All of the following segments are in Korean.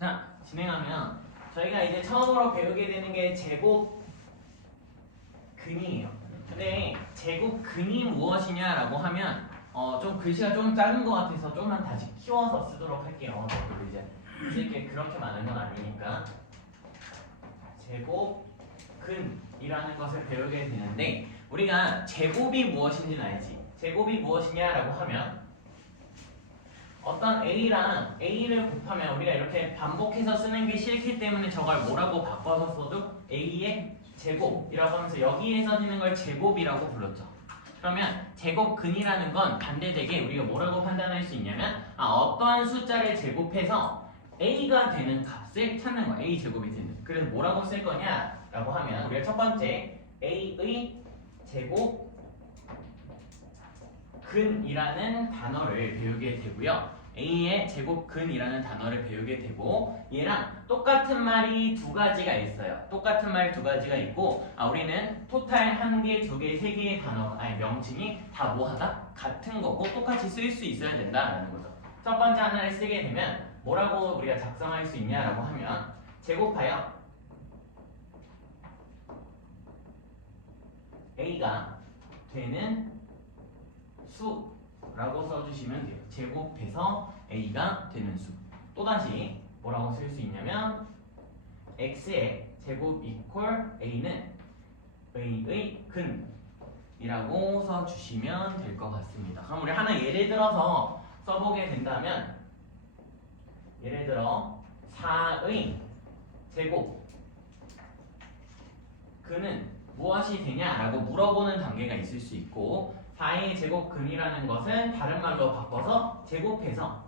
자, 진행하면 저희가 이제 처음으로 배우게 되는 게 제곱근이에요. 근데 제곱근이 무엇이냐라고 하면 좀 글씨가 좀 작은 것 같아서 좀만 다시 키워서 쓰도록 할게요. 저도 이제 쓸 게 그렇게 많은 건 아니니까. 제곱근이라는 것을 배우게 되는데 우리가 제곱이 무엇인지는 알지? 제곱이 무엇이냐라고 하면 어떤 A랑 A를 곱하면 우리가 이렇게 반복해서 쓰는 게 싫기 때문에 저걸 뭐라고 바꿔서 써도 A의 제곱이라고 하면서 여기에 써지는 걸 제곱이라고 불렀죠. 그러면 제곱근이라는 건 반대되게 우리가 뭐라고 판단할 수 있냐면 어떠한 숫자를 제곱해서 A가 되는 값을 찾는 거야. A 제곱이 되는. 그래서 뭐라고 쓸 거냐라고 하면 우리가 첫 번째 A의 제곱 근이라는 단어를 배우게 되고요. A의 제곱근이라는 단어를 배우게 되고 얘랑 똑같은 말이 두 가지가 있어요. 똑같은 말 두 가지가 있고 우리는 토탈 한 개, 두 개, 세 개의 단어, 명칭이 다 뭐하다? 같은 거고 똑같이 쓸 수 있어야 된다라는 거죠. 첫 번째 하나를 쓰게 되면 뭐라고 우리가 작성할 수 있냐라고 하면 제곱하여 A가 되는 수라고 써주시면 돼요. 제곱해서 A가 되는 수. 또다시 뭐라고 쓸 수 있냐면 X의 제곱 이퀄 A는 A의 근이라고 써주시면 될 것 같습니다. 그럼 우리 하나 예를 들어서 써보게 된다면 예를 들어 4의 제곱 근은 무엇이 되냐라고 물어보는 단계가 있을 수 있고 4의 제곱근이라는 것은 다른 말로 바꿔서 제곱해서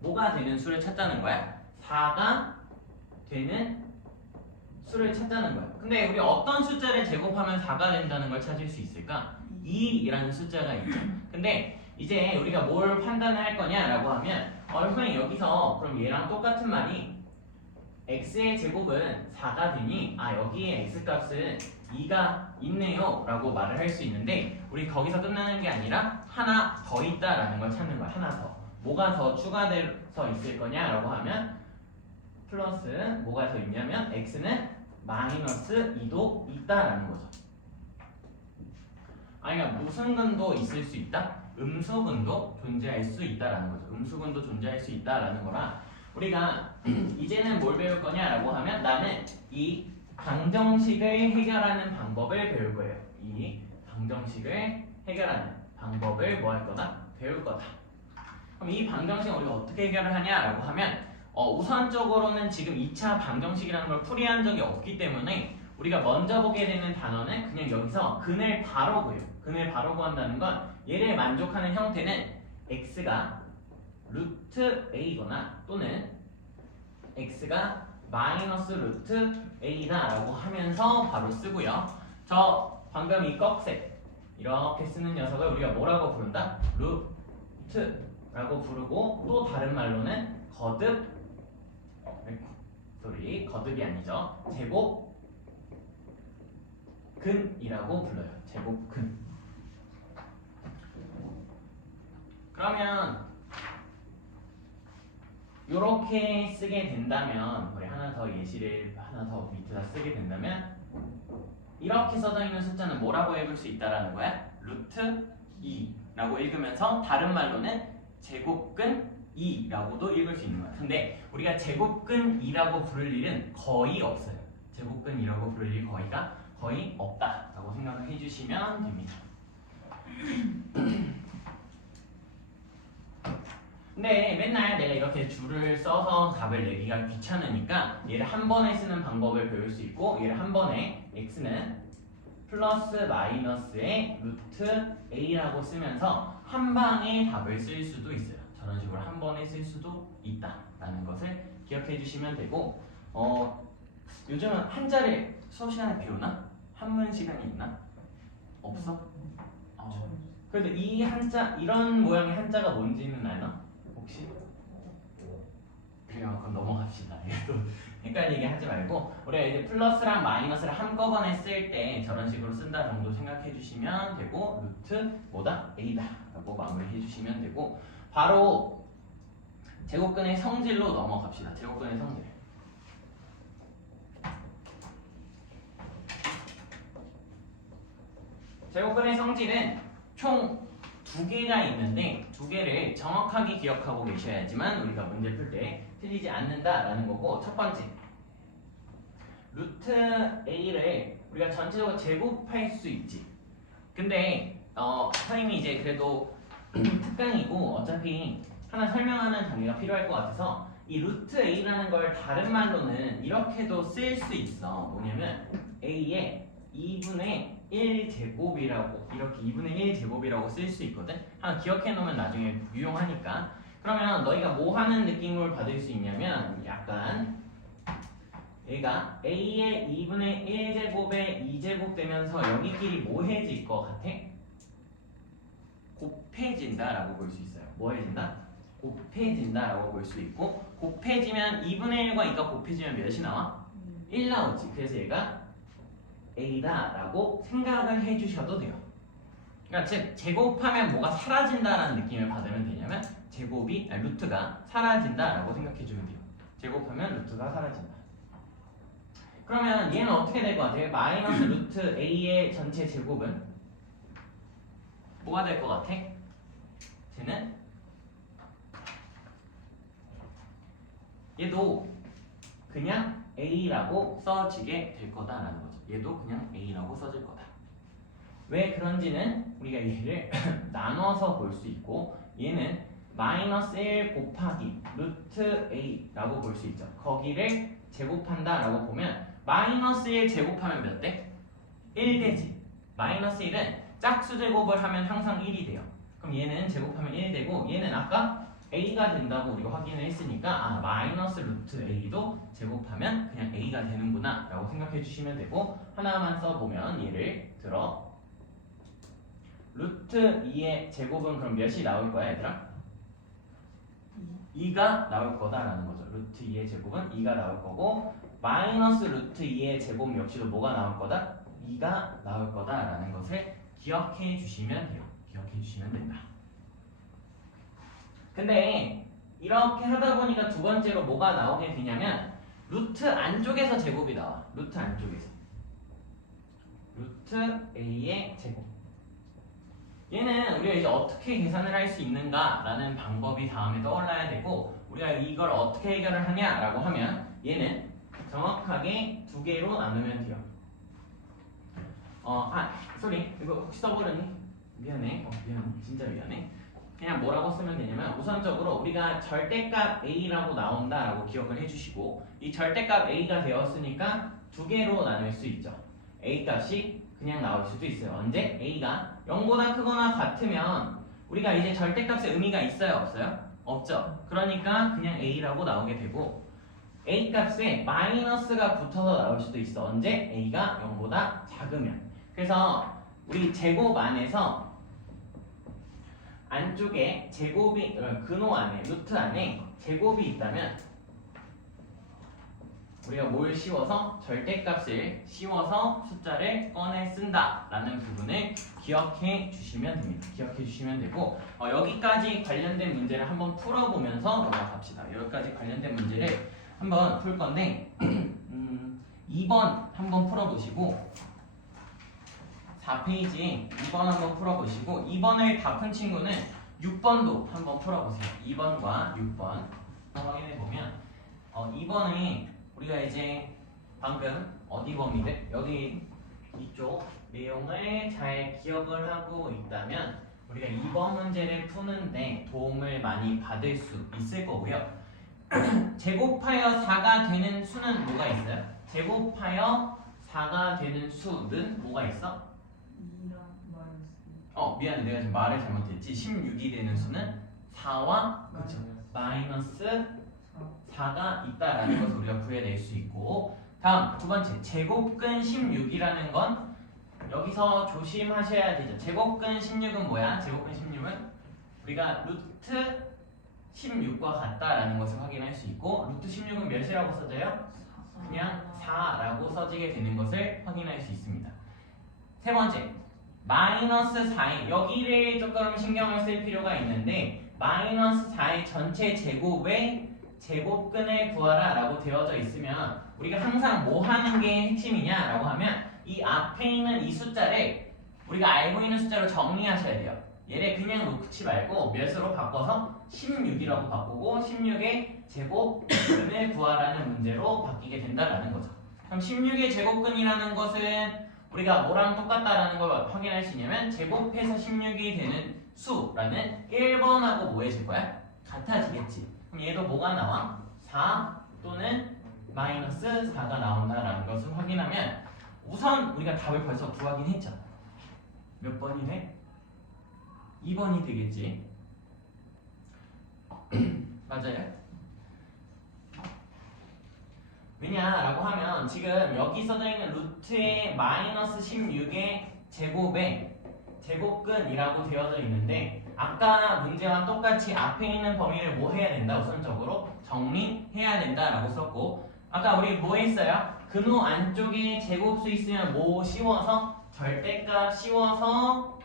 뭐가 되는 수를 찾자는 거야? 4가 되는 수를 찾자는 거야. 근데 우리 어떤 숫자를 제곱하면 4가 된다는 걸 찾을 수 있을까? 2라는 숫자가 있죠. 근데 이제 우리가 뭘 판단을 할 거냐라고 하면 선생님 여기서 그럼 얘랑 똑같은 말이 x의 제곱은 4가 되니 여기에 x값은 2가 있네요 라고 말을 할 수 있는데 우리 거기서 끝나는 게 아니라 하나 더 있다라는 걸 찾는 거야. 하나 더. 뭐가 더 추가돼서 있을 거냐라고 하면 플러스 뭐가 더 있냐면 x는 마이너스 2도 있다라는 거죠. 그러니까 무슨 근도 있을 수 있다? 음수근도 존재할 수 있다라는 거죠. 음수근도 존재할 수 있다라는 거라 우리가 이제는 뭘 배울 거냐라고 하면 나는 이 방정식을 해결하는 방법을 배울 거예요. 이 방정식을 해결하는 방법을 뭐 할 거다? 배울 거다. 그럼 이 방정식은 우리가 어떻게 해결을 하냐라고 하면 우선적으로는 지금 2차 방정식이라는 걸 풀이한 적이 없기 때문에 우리가 먼저 보게 되는 단어는 그냥 여기서 근을 바로 구해요. 근을 바로 구한다는 건 얘를 만족하는 형태는 x가 루트 a거나 또는 x가 마이너스 루트 a다 라고 하면서 바로 쓰고요. 저 방금 이 꺽쇠 이렇게 쓰는 녀석을 우리가 뭐라고 부른다? 루트라고 부르고 또 다른 말로는 거듭 거듭이 아니죠. 제곱근이라고 불러요. 제곱근. 그러면 이렇게 쓰게 된다면 우리 하나 더 예시를 하나 더 밑에다 쓰게 된다면 이렇게 써져 있는 숫자는 뭐라고 읽을 수 있다라는 거야? 루트 2라고 읽으면서 다른 말로는 제곱근 2라고도 읽을 수 있는 거야. 근데 우리가 제곱근 2라고 부를 일은 거의 없어요. 제곱근 2라고 부를 일 거의 없다라고 생각을 해주시면 됩니다. 근데 맨날 내가 이렇게 줄을 써서 답을 내기가 귀찮으니까 얘를 한 번에 쓰는 방법을 배울 수 있고 얘를 한 번에 x는 플러스 마이너스의 루트 a라고 쓰면서 한 방에 답을 쓸 수도 있어요. 저런 식으로 한 번에 쓸 수도 있다라는 것을 기억해 주시면 되고 요즘은 한자를 수업 시간에 배우나? 한문 시간이 있나? 없어? 그래도 이 한자 이런 모양의 한자가 뭔지는 아나? 혹시? 그럼 넘어갑시다. 헷갈리게 하지 말고 우리가 이제 플러스랑 마이너스를 한꺼번에 쓸 때 저런 식으로 쓴다 정도 생각해 주시면 되고 루트 뭐다? a다 라고 마무리해 주시면 되고 바로 제곱근의 성질로 넘어갑시다. 제곱근의 성질. 제곱근의 성질은 총 2개가 있는데 2개를 정확하게 기억하고 계셔야지만 우리가 문제 풀 때 틀리지 않는다라는 거고, 첫 번째 루트 a를 우리가 전체적으로 제곱할 수 있지. 근데 선생님이 이제 그래도 특강이고 어차피 하나 설명하는 단계가 필요할 것 같아서 이 루트 a라는 걸 다른 말로는 이렇게도 쓸 수 있어. 뭐냐면 a의 2분의 1제곱이라고, 이렇게 2분의 1제곱이라고 쓸 수 있거든. 하나 기억해 놓으면 나중에 유용하니까. 그러면 너희가 뭐 하는 느낌을 받을 수 있냐면 약간 얘가 a의 2분의 1제곱에 2제곱 되면서 여기끼리 뭐 해질 것 같아? 곱해진다 라고 볼 수 있어요. 뭐 해진다? 곱해진다 라고 볼 수 있고, 곱해지면 2분의 1과 2가 곱해지면 몇이 나와? 1 나오지. 그래서 얘가 a다 라고 생각을 해주셔도 돼요. 그러니까 즉 제곱하면 뭐가 사라진다라는 느낌을 받으면 되냐면 루트가 사라진다 라고 생각해주면 돼요. 제곱하면 루트가 사라진다. 그러면 얘는 어떻게 될 것 같아요? 마이너스 루트 a의 전체 제곱은 뭐가 될 것 같아? 쟤는 얘도 그냥 a라고 써지게 될 거다라는 거죠. 얘도 그냥 a라고 써질 거다. 왜 그런지는 우리가 얘를 나눠서 볼 수 있고, 얘는 마이너스 1 곱하기 루트 a라고 볼 수 있죠. 거기를 제곱한다 라고 보면 마이너스 1 제곱하면 몇 대? 1 되지. 마이너스 1은 짝수 제곱을 하면 항상 1이 돼요. 그럼 얘는 제곱하면 1 되고, 얘는 아까 a가 된다고 우리가 확인을 했으니까 마이너스 루트 a도 제곱하면 그냥 a가 되는구나 라고 생각해 주시면 되고, 하나만 써보면 예를 들어 루트 2의 제곱은 그럼 몇이 나올 거야 얘들아? 2가 나올 거다라는 거죠. 루트 2의 제곱은 2가 나올 거고, 마이너스 루트 2의 제곱 역시도 뭐가 나올 거다? 2가 나올 거다라는 것을 기억해 주시면 돼요. 기억해 주시면 된다. 근데 이렇게 하다 보니까 두 번째로 뭐가 나오게 되냐면 루트 안쪽에서 제곱이 나와. 루트 안쪽에서 루트 a의 제곱. 얘는 우리가 이제 어떻게 계산을 할 수 있는가라는 방법이 다음에 떠올라야 되고, 우리가 이걸 어떻게 해결을 하냐라고 하면 얘는 정확하게 2개로 나누면 돼요. 쏘리, 이거 혹시 써버렸니? 미안해. 미안해. 진짜 미안해. 그냥 뭐라고 쓰면 되냐면 우선적으로 우리가 절대값 a라고 나온다라고 기억을 해주시고, 이 절대값 a가 되었으니까 2개로 나눌 수 있죠. a 값이 그냥 나올 수도 있어요. 언제? a가 0보다 크거나 같으면 우리가 이제 절대값의 의미가 있어요? 없어요? 없죠. 그러니까 그냥 a라고 나오게 되고, a 값에 마이너스가 붙어서 나올 수도 있어. 언제? a가 0보다 작으면. 그래서 우리 제곱 안에서 안쪽에 제곱이, 근호 안에, 루트 안에 제곱이 있다면 우리가 뭘 씌워서? 절대값을 씌워서 숫자를 꺼내 쓴다 라는 부분을 기억해 주시면 됩니다. 기억해 주시면 되고, 여기까지 관련된 문제를 한번 풀어보면서 넘어갑시다. 여기까지 관련된 문제를 한번 풀 건데 2번 한번 풀어보시고, 4페이지에 2번 한번 풀어보시고, 2번을 다 푼 친구는 6번도 한번 풀어보세요. 2번과 6번 확인해보면 2번에 우리가 이제 방금 어디 범위를, 여기 이쪽 내용을 잘 기억을 하고 있다면 우리가 2번 문제를 푸는데 도움을 많이 받을 수 있을 거고요. 제곱하여 4가 되는 수는 뭐가 있어요? 제곱하여 4가 되는 수는 뭐가 있어? 미안해, 내가 지금 말을 잘못했지. 16이 되는 수는 4와 그쵸? 마이너스 4가 있다라는 것을 우리가 구해낼 수 있고, 다음 두 번째, 제곱근 16이라는 건 여기서 조심하셔야 되죠. 제곱근 16은 뭐야? 제곱근 16은 우리가 루트 16과 같다라는 것을 확인할 수 있고, 루트 16은 몇이라고 써져요? 그냥 4라고 써지게 되는 것을 확인할 수 있습니다. 세 번째, 마이너스 4인, 여기를 조금 신경을 쓸 필요가 있는데 마이너스 4의 전체 제곱의 제곱근을 구하라 라고 되어져 있으면 우리가 항상 뭐 하는 게 핵심이냐 라고 하면 이 앞에 있는 이 숫자를 우리가 알고 있는 숫자로 정리하셔야 돼요. 얘를 그냥 놓지 말고 몇으로 바꿔서 16이라고 바꾸고 16의 제곱근을 구하라는 문제로 바뀌게 된다라는 거죠. 그럼 16의 제곱근이라는 것은 우리가 뭐랑 똑같다라는 걸 확인할 수 있냐면 제곱해서 16이 되는 수라는 1번하고 뭐 해줄 거야? 같아지겠지. 그럼 얘도 뭐가 나와? 4 또는 마이너스 4가 나온다라는 것을 확인하면 우선 우리가 답을 벌써 구하긴 했죠. 몇 번이 돼? 2번이 되겠지. 맞아요? 왜냐라고 하면 지금 여기 써져 있는 루트의 마이너스 16의 제곱에 제곱근이라고 되어져 있는데 아까 문제와 똑같이 앞에 있는 범위를 뭐 해야 된다? 우선적으로 정리해야 된다라고 썼고 아까 우리 뭐 했어요? 근호 안쪽에 제곱수 있으면 뭐 씌워서 절대값 씌워서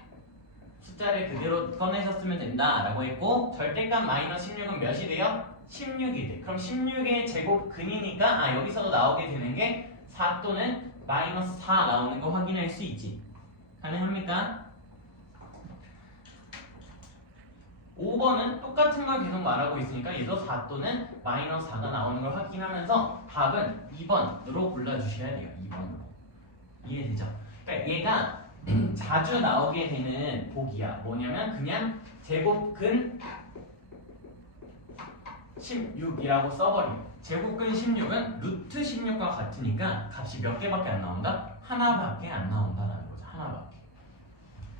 숫자를 그대로 꺼내서 쓰면 된다라고 했고 절대값 마이너스 16은 몇이 돼요? 16이 돼. 그럼 16의 제곱근이니까 여기서도 나오게 되는 게 4 또는 마이너스 4 나오는 거 확인할 수 있지. 가능합니까? 5번은 똑같은 걸 계속 말하고 있으니까 얘도 4 또는 마이너스 4가 나오는 걸 확인하면서 답은 2번으로 골라주셔야 돼요. 2번으로. 이해되죠? 그러니까 얘가 자주 나오게 되는 복이야. 뭐냐면 그냥 제곱근 16이라고 써버리면 제곱근 16은 루트 16과 같으니까 값이 몇 개밖에 안 나온다? 하나밖에 안 나온다는 거죠. 하나밖에.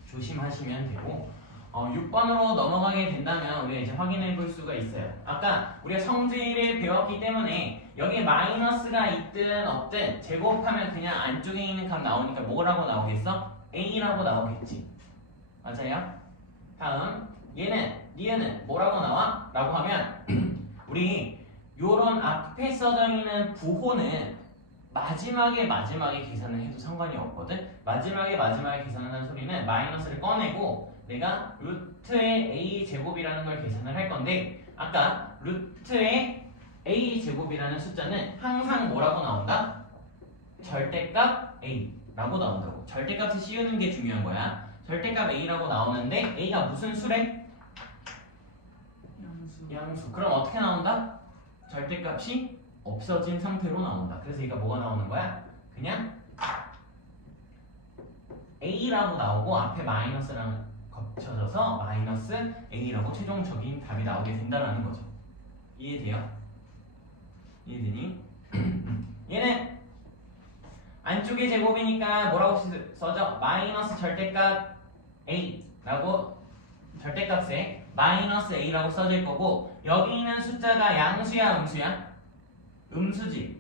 조심하시면 되고 6번으로 넘어가게 된다면 우리가 이제 확인해 볼 수가 있어요. 아까 우리가 성질을 배웠기 때문에 여기에 마이너스가 있든 없든 제곱하면 그냥 안쪽에 있는 값 나오니까 뭐라고 나오겠어? A라고 나오겠지. 맞아요? 다음 니은은 뭐라고 나와? 라고 하면 우리 요런 앞에 써져 있는 부호는 마지막에 계산을 해도 상관이 없거든. 마지막에 계산하는 소리는 마이너스를 꺼내고 내가 루트의 a 제곱이라는 걸 계산을 할 건데 아까 루트의 a 제곱이라는 숫자는 항상 뭐라고 나온다? 절대값 a라고 나온다고. 절대값을 씌우는 게 중요한 거야. 절대값 a라고 나오는데 a가 무슨 수래? 양수. 그럼 어떻게 나온다? 절대값이 없어진 상태로 나온다. 그래서 얘가 뭐가 나오는 거야? 그냥 a라고 나오고 앞에 마이너스랑 겹쳐져서 마이너스 a라고 최종적인 답이 나오게 된다는 거죠. 이해돼요? 이해되니? 얘는 안쪽의 제곱이니까 뭐라고 써져? 마이너스 절대값 a라고 절대값에 마이너스 a라고 써질 거고 여기 있는 숫자가 양수야 음수야? 음수지.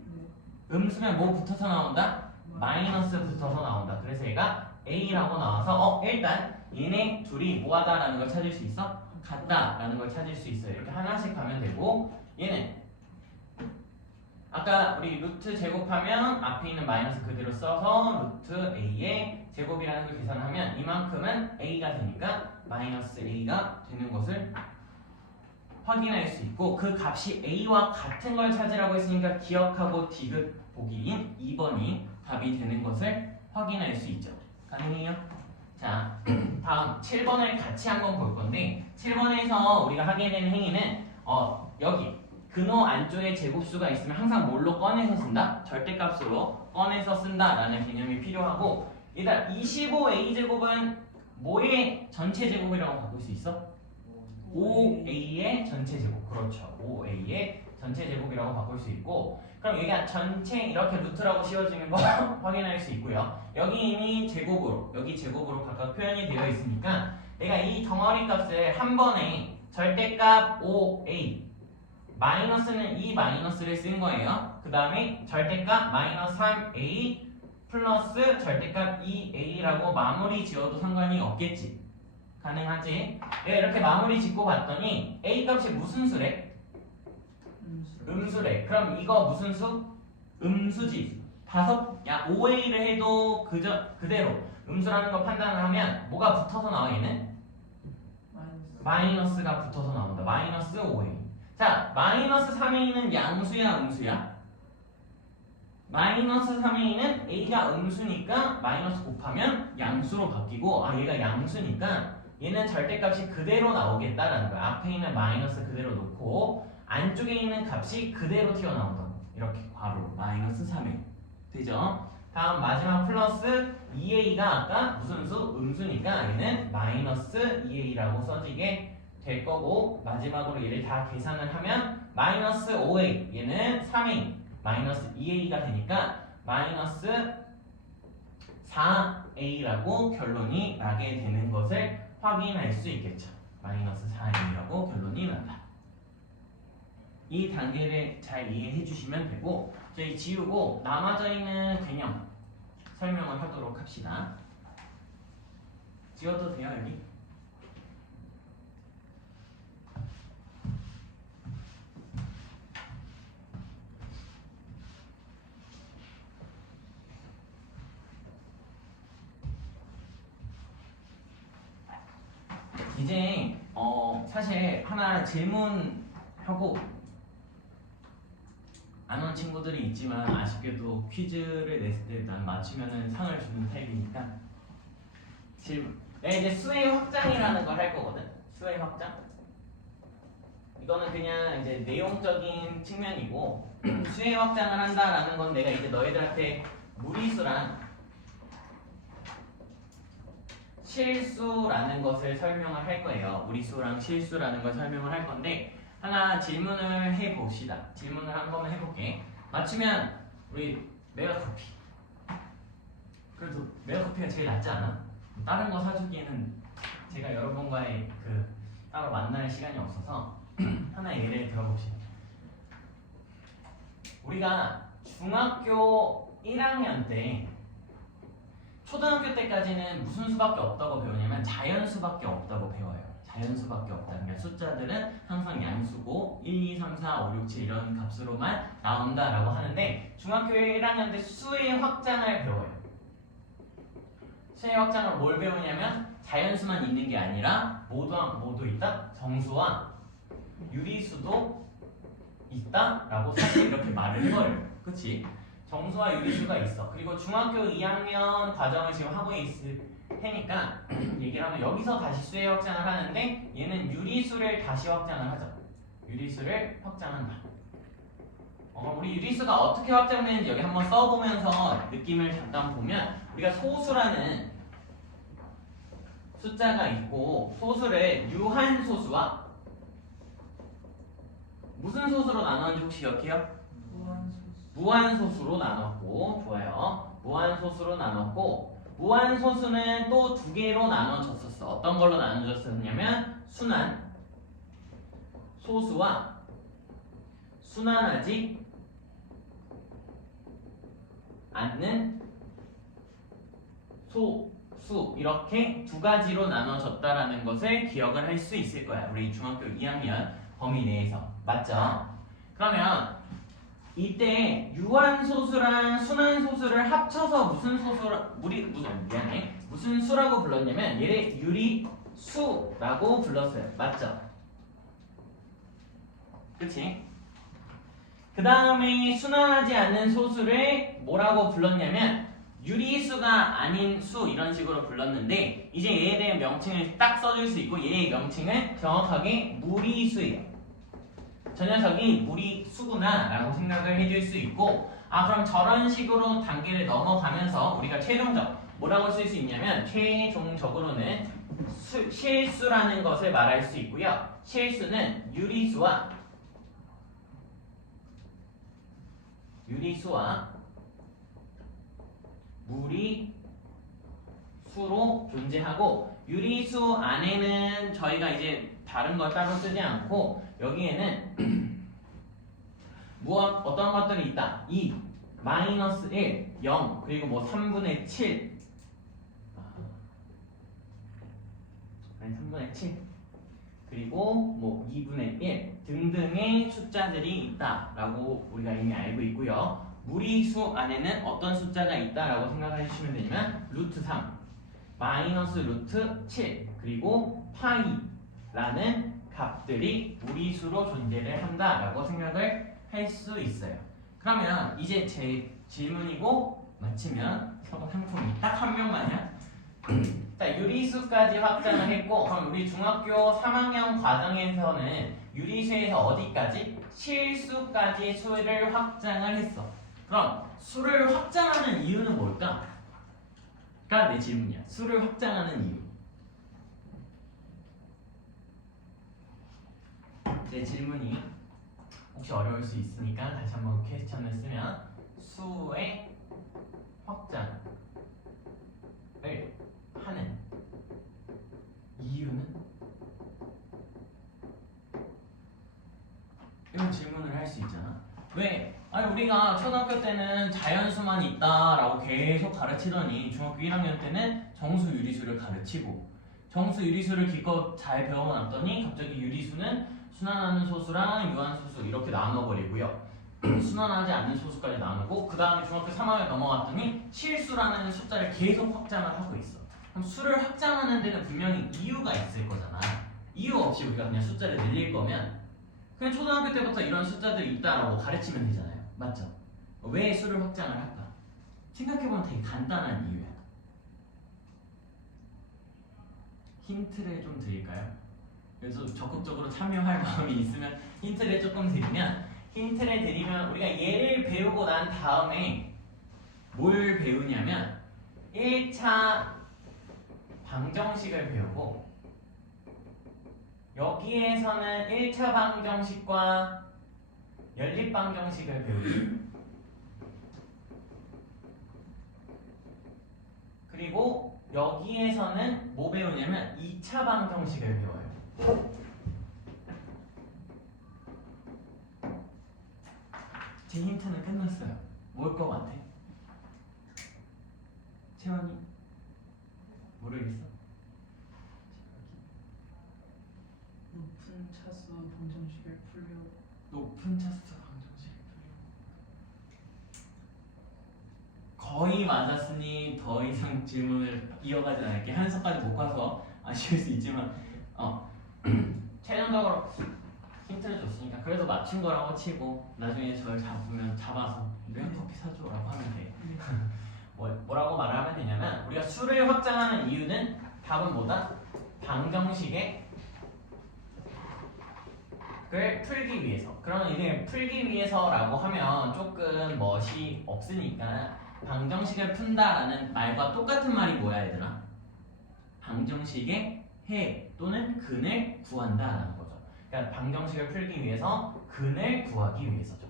음수면 뭐 붙어서 나온다? 마이너스 붙어서 나온다. 그래서 얘가 a라고 나와서 일단 얘네 둘이 뭐하다라는 걸 찾을 수 있어? 같다라는 걸 찾을 수 있어요. 이렇게 하나씩 가면 되고 얘는 아까 우리 루트 제곱하면 앞에 있는 마이너스 그대로 써서 루트 a의 제곱이라는 걸 계산하면 이만큼은 a가 되니까 마이너스 a가 되는 것을 확인할 수 있고 그 값이 a와 같은 걸 찾으라고 했으니까 기억하고 디귿 보기인 2번이 답이 되는 것을 확인할 수 있죠. 가능해요? 자, 다음 7번을 같이 한번 볼 건데 7번에서 우리가 하게 되는 행위는 여기 근호 안쪽에 제곱수가 있으면 항상 뭘로 꺼내서 쓴다? 절대값으로 꺼내서 쓴다라는 개념이 필요하고 일단 25a제곱은 뭐의 전체 제곱이라고 바꿀 수 있어? 5a의 전체 제곱. 그렇죠. 5a의 전체 제곱이라고 바꿀 수 있고 그럼 여기가 전체 이렇게 루트라고 씌워지는 거 확인할 수 있고요. 여기 이미 제곱으로 여기 제곱으로 각각 표현이 되어 있으니까 내가 이 덩어리 값을 한 번에 절대값 5a 마이너스는 이 마이너스를 쓴 거예요. 그 다음에 절대값 마이너스 3a 플러스 절대값 2a라고 마무리 지어도 상관이 없겠지. 가능하지? 내가 이렇게 마무리 짓고 봤더니 a 값이 무슨 수래? 음수래. 그럼 이거 무슨 수? 음수지. 5a를 해도 그대로 음수라는 거 판단을 하면 뭐가 붙어서 나와 얘는? 마이너스가 붙어서 나온다. 마이너스 5a. 자, 마이너스 3a는 양수야, 음수야? 마이너스 3a는 a가 음수니까 마이너스 곱하면 양수로 바뀌고, 아, 얘가 양수니까 얘는 절대값이 그대로 나오겠다라는 거야. 앞에 있는 마이너스 그대로 놓고 안쪽에 있는 값이 그대로 튀어나온다고. 이렇게 괄호 마이너스 3a 되죠? 다음 마지막 플러스 2a가 아까 무슨 수? 음수니까 얘는 마이너스 2a라고 써지게 될 거고, 마지막으로 얘를 다 계산을 하면 마이너스 5a 얘는 3a 마이너스 2a가 되니까 마이너스 4a라고 결론이 나게 되는 것을 확인할 수 있겠죠. 마이너스 4a라고 결론이 난다. 이 단계를 잘 이해해 주시면 되고, 저희 지우고 남아져 있는 개념 설명을 하도록 합시다. 지워도 돼요, 여기? 이제 사실 하나 질문하고 안 온 친구들이 있지만 아쉽게도 퀴즈를 냈을 때 난 맞추면은 상을 주는 타입이니까 질문. 내가 이제 수의 확장이라는 걸 할 거거든. 수의 확장. 이거는 그냥 이제 내용적인 측면이고 수의 확장을 한다라는 건 내가 이제 너희들한테 무리수랑 실수라는 것을 설명을 할 거예요. 무리수랑 실수라는 걸 설명을 할 건데, 하나 질문을 해봅시다. 질문을 한번 해볼게. 맞추면 우리 메가커피. 그래도 메가커피가 제일 낫지 않아? 다른 거 사주기에는 제가 여러분과의 따로 만날 시간이 없어서 하나 예를 들어봅시다. 우리가 중학교 1학년 때 초등학교 때까지는 무슨 수밖에 없다고 배우냐면 자연수밖에 없다고 배워요. 자연수밖에 없다. 그러니까 숫자들은 항상 양수고 1, 2, 3, 4, 5, 6, 7 이런 값으로만 나온다라고 하는데, 중학교 1학년 때 수의 확장을 배워요. 수의 확장을 뭘 배우냐면 자연수만 있는 게 아니라 뭐도 있다? 정수와 유리수도 있다라고 사실 이렇게 말을 해버려요. 그치? 정수와 유리수가 있어. 그리고 중학교 2학년 과정을 지금 하고 있을 테니까 얘기를 하면 여기서 다시 수의 확장을 하는데, 얘는 유리수를 다시 확장을 하죠. 유리수를 확장한다. 그럼 우리 유리수가 어떻게 확장되는지 여기 한번 써보면서 느낌을 잠깐 보면, 우리가 소수라는 숫자가 있고 소수를 유한소수와 무슨 소수로 나누는지 혹시 기억해요? 무한소수로 나눴고, 좋아요. 무한소수로 나눴고, 무한소수는 또 두 개로 나눠졌었어. 어떤 걸로 나눠졌었냐면 순한 소수와 순환하지 않는 소수, 이렇게 두 가지로 나눠졌다라는 것을 기억을 할 수 있을 거야. 우리 중학교 2학년 범위 내에서. 맞죠? 그러면 이때 유한소수랑 순환소수를 합쳐서 무슨 수라고 불렀냐면 얘를 유리수라고 불렀어요. 맞죠? 그치? 그 다음에 순환하지 않는 소수를 뭐라고 불렀냐면 유리수가 아닌 수, 이런 식으로 불렀는데, 이제 얘에 대한 명칭을 딱 써줄 수 있고, 얘의 명칭은 정확하게 무리수예요. 저 녀석이 무리수구나 라고 생각을 해줄 수 있고, 그럼 저런 식으로 단계를 넘어가면서 우리가 최종적 뭐라고 쓸 수 있냐면, 최종적으로는 실수라는 것을 말할 수 있고요. 실수는 유리수와 무리수로 존재하고, 유리수 안에는 저희가 이제 다른 걸 따로 쓰지 않고 여기에는 어떤 것들이 있다. 2, 마이너스 1, 0, 그리고 뭐 3분의 7 3분의 7 그리고 뭐 2분의 1 등등의 숫자들이 있다라고 우리가 이미 알고 있고요. 무리수 안에는 어떤 숫자가 있다라고 생각해 주시면 되냐면 루트 3, 마이너스 루트 7, 그리고 파이, 라는 값들이 무리수로 존재를 한다라고 생각을 할 수 있어요. 그러면 이제 제 질문이고 마치면 서로 상품이 딱 한 명만이야. 자, 유리수까지 확장을 했고, 그럼 우리 중학교 3학년 과정에서는 유리수에서 어디까지? 실수까지 수를 확장을 했어. 그럼 수를 확장하는 이유는 뭘까? 가 내 질문이야. 수를 확장하는 이유. 제 질문이 혹시 어려울 수 있으니까 다시 한번 퀘스천을 쓰면 수의 확장을 하는 이유는? 이런 질문을 할 수 있잖아. 왜? 아니 우리가 초등학교 때는 자연수만 있다라고 계속 가르치더니 중학교 1학년 때는 정수 유리수를 가르치고 정수 유리수를 기껏 잘 배워놨더니 갑자기 유리수는 순환하는 소수랑 유한소수 이렇게 나눠버리고요. 순환하지 않는 소수까지 나누고 그 다음에 중학교 3학년 넘어갔더니 실수라는 숫자를 계속 확장을 하고 있어. 그럼 수를 확장하는 데는 분명히 이유가 있을 거잖아. 이유 없이 우리가 그냥 숫자를 늘릴 거면 그냥 초등학교 때부터 이런 숫자들이 있다라고 가르치면 되잖아요. 맞죠? 왜 수를 확장을 할까? 생각해보면 되게 간단한 이유야. 힌트를 좀 드릴까요? 그래서 적극적으로 참여할 마음이 있으면 힌트를 조금 드리면 우리가 얘를 배우고 난 다음에 뭘 배우냐면 1차 방정식을 배우고 여기에서는 1차 방정식과 연립방정식을 배우고 그리고 여기에서는 뭐 배우냐면 2차 방정식을 배워요. 제 힌트는 끝났어요. 뭘 것 같아? 채원이? 모르겠어? 높은 차수 방정식을 풀려. 높은 차수 방정식을 풀려. 거의 맞았으니 더 이상 질문을 이어가지 않을게. 한석까지 못 가서 아쉬울 수 있지만 최종적으로 힌트를 줬으니까 그래도 맞춘 거라고 치고 나중에 저를 잡아서 커피 사줘라고 하면 돼. 뭐라고 말을 하면 되냐면 우리가 수를 확장하는 이유는 답은 뭐다? 방정식의 을 풀기 위해서. 그러면 이제 풀기 위해서라고 하면 조금 멋이 없으니까 방정식을 푼다라는 말과 똑같은 말이 뭐야 얘들아? 방정식의 해 또는 근을 구한다라는 거죠. 그러니까 방정식을 풀기 위해서 근을 구하기 위해서죠.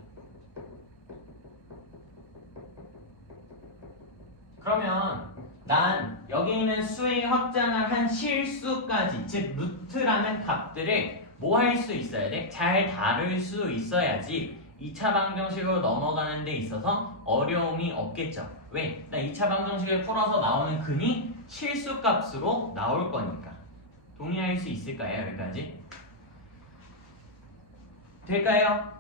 그러면 난 여기 있는 수의 확장을 한 실수까지 즉 루트라는 값들을 뭐 할 수 있어야 돼? 잘 다룰 수 있어야지 2차 방정식으로 넘어가는 데 있어서 어려움이 없겠죠. 왜? 나 2차 방정식을 풀어서 나오는 근이 실수값으로 나올 거니까. 동의할 수 있을까요? 여기까지? 될까요?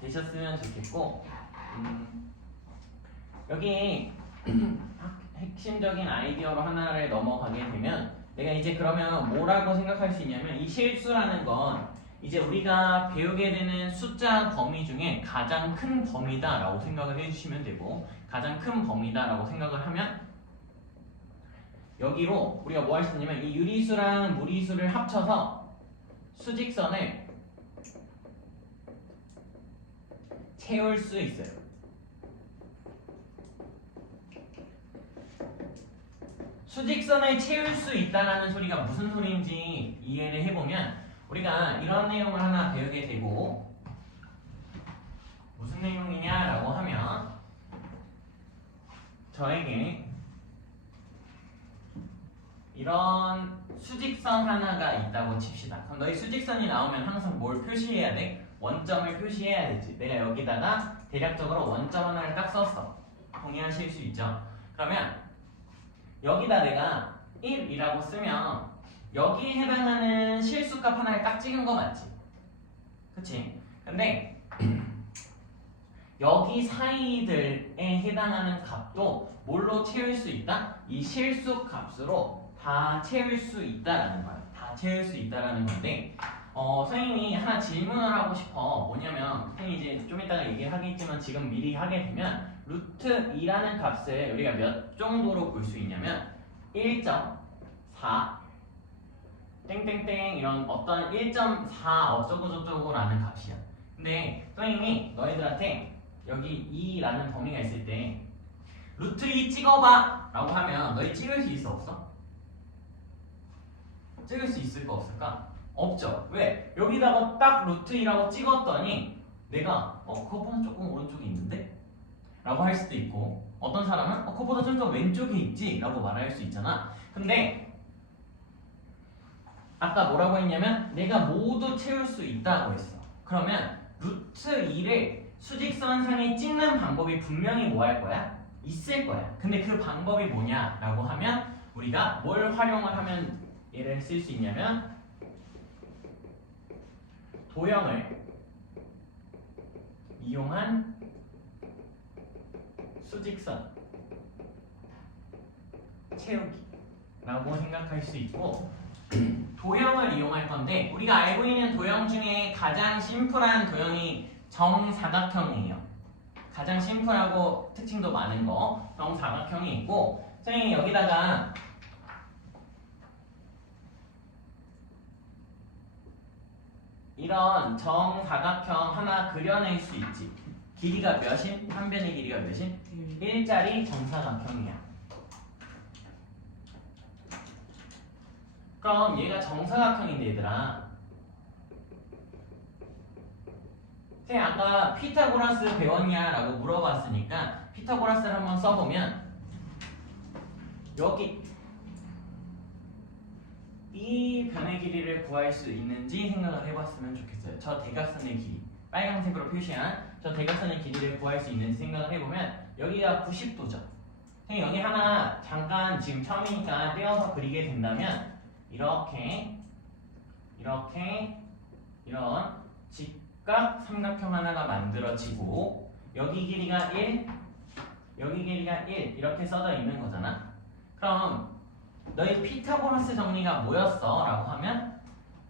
되셨으면 좋겠고 여기 핵심적인 아이디어로 하나를 넘어가게 되면 내가 이제 그러면 뭐라고 생각할 수 있냐면 이 실수라는 건 이제 우리가 배우게 되는 숫자 범위 중에 가장 큰 범위다라고 생각을 해주시면 되고 가장 큰 범위다라고 생각을 하면 여기로 우리가 뭐 할 수 있냐면 이 유리수랑 무리수를 합쳐서 수직선을 채울 수 있어요. 수직선을 채울 수 있다는 소리가 무슨 소리인지 이해를 해보면 우리가 이런 내용을 하나 배우게 되고 무슨 내용이냐라고 하면 저에게 이런 수직선 하나가 있다고 칩시다. 그럼 너희 수직선이 나오면 항상 뭘 표시해야 돼? 원점을 표시해야 되지. 내가 여기다가 대략적으로 원점 하나를 딱 썼어. 동의하실 수 있죠? 그러면 여기다 내가 1이라고 쓰면 여기에 해당하는 실수값 하나를 딱 찍은 거 맞지? 그치? 근데 여기 사이들에 해당하는 값도 뭘로 채울 수 있다? 이 실수값으로 다 다 채울 수 있다라는 거야. 다 채울 수 있다라는 건데 선생님이 하나 질문을 하고 싶어. 뭐냐면 선생님이 이제 좀 이따가 얘기를 하겠지만 지금 미리 하게 되면 루트 2라는 값을 우리가 몇 정도로 볼 수 있냐면 1.4 땡땡땡 이런 어떤 1.4 어쩌고저쩌고라는 값이야. 근데 선생님이 너희들한테 여기 2라는 범위가 있을 때 루트 2 찍어봐 라고 하면 너희 찍을 수 있어 없어? 찍을 수 있을까 없을까? 없죠. 왜? 여기다가 딱 루트 2라고 찍었더니 내가 그거보다 조금 오른쪽에 있는데? 라고 할 수도 있고 어떤 사람은 그거보다 좀 더 왼쪽에 있지? 라고 말할 수 있잖아. 근데 아까 뭐라고 했냐면 내가 모두 채울 수 있다고 했어. 그러면 루트 2를 수직선상에 찍는 방법이 분명히 뭐 할 거야? 있을 거야. 근데 그 방법이 뭐냐라고 하면 우리가 뭘 활용을 하면 얘를 쓸 수 있냐면 도형을 이용한 수직선 채우기라고 생각할 수 있고 도형을 이용할 건데 우리가 알고 있는 도형 중에 가장 심플한 도형이 정사각형이에요. 가장 심플하고 특징도 많은 거 정사각형이 있고 선생님이 여기다가 이런 정사각형 하나 그려낼 수 있지. 길이가 몇인? 한 변의 길이가 몇인? 1짜리 정사각형이야. 그럼 얘가 정사각형인데 얘들아 선생님 아까 피타고라스 배웠냐라고 물어봤으니까 피타고라스를 한번 써보면 여기 이 변의 길이를 구할 수 있는지 생각을 해봤으면 좋겠어요. 저 대각선의 길이 빨간색으로 표시한 저 대각선의 길이를 구할 수 있는지 생각을 해보면 여기가 90도죠. 선생님 여기 하나 잠깐 지금 처음이니까 떼어서 그리게 된다면 이렇게 이런 직각 삼각형 하나가 만들어지고 여기 길이가 1 여기 길이가 1 이렇게 써져 있는 거잖아. 그럼 너희 피타고라스 정리가 뭐였어? 라고 하면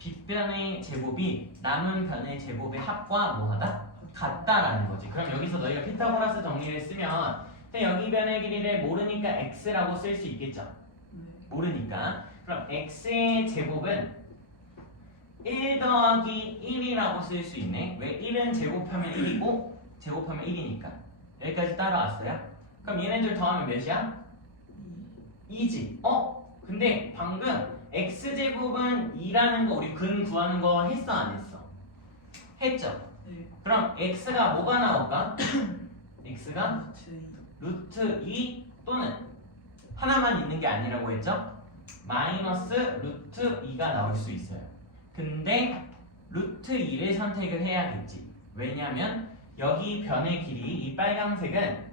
빗변의 제곱이 남은 변의 제곱의 합과 뭐하다? 같다라는 거지. 그럼 여기서 너희가 피타고라스 정리를 쓰면 여기 변의 길이를 모르니까 x라고 쓸 수 있겠죠? 모르니까. 그럼 x의 제곱은 1 더하기 1이라고 쓸 수 있네. 왜? 1은 제곱하면 1이고 제곱하면 1이니까. 여기까지 따라왔어요? 그럼 얘네들 더하면 몇이야? 2지. 근데 방금 x제곱은 2라는 거 우리 근 구하는 거 했어 안 했어? 했죠? 네. 그럼 x가 뭐가 나올까? x가 루트 2 또는 하나만 있는 게 아니라고 했죠? 마이너스 루트 2가 나올 수 있어요. 근데 루트 2를 선택을 해야겠지. 왜냐면 여기 변의 길이 이 빨간색은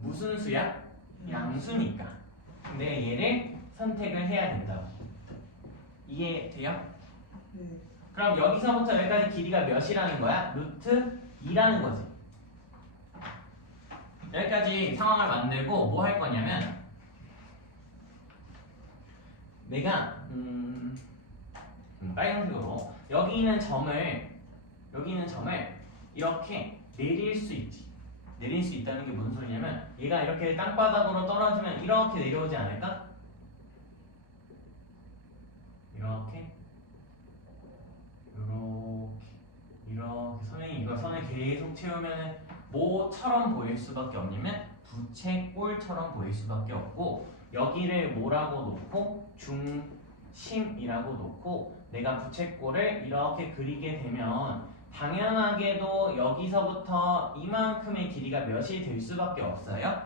무슨 수야? 양수니까. 근데 얘를 선택을 해야 된다고. 이해돼요? 네. 그럼 여기서부터 여기까지 길이가 몇이라는 거야? 루트 2라는 거지. 여기까지 상황을 만들고 뭐 할 거냐면 내가 빨간색으로 여기 있는 점을 이렇게 내릴 수 있지. 내릴 수 있다는 게 무슨 소리냐면 얘가 이렇게 땅바닥으로 떨어지면 이렇게 내려오지 않을까? 이렇게 선생님 이거 선을 계속 채우면 뭐처럼 보일 수밖에 없냐면 부채꼴처럼 보일 수밖에 없고 여기를 뭐라고 놓고 중심이라고 놓고 내가 부채꼴을 이렇게 그리게 되면 당연하게도 여기서부터 이만큼의 길이가 몇이 될 수밖에 없어요?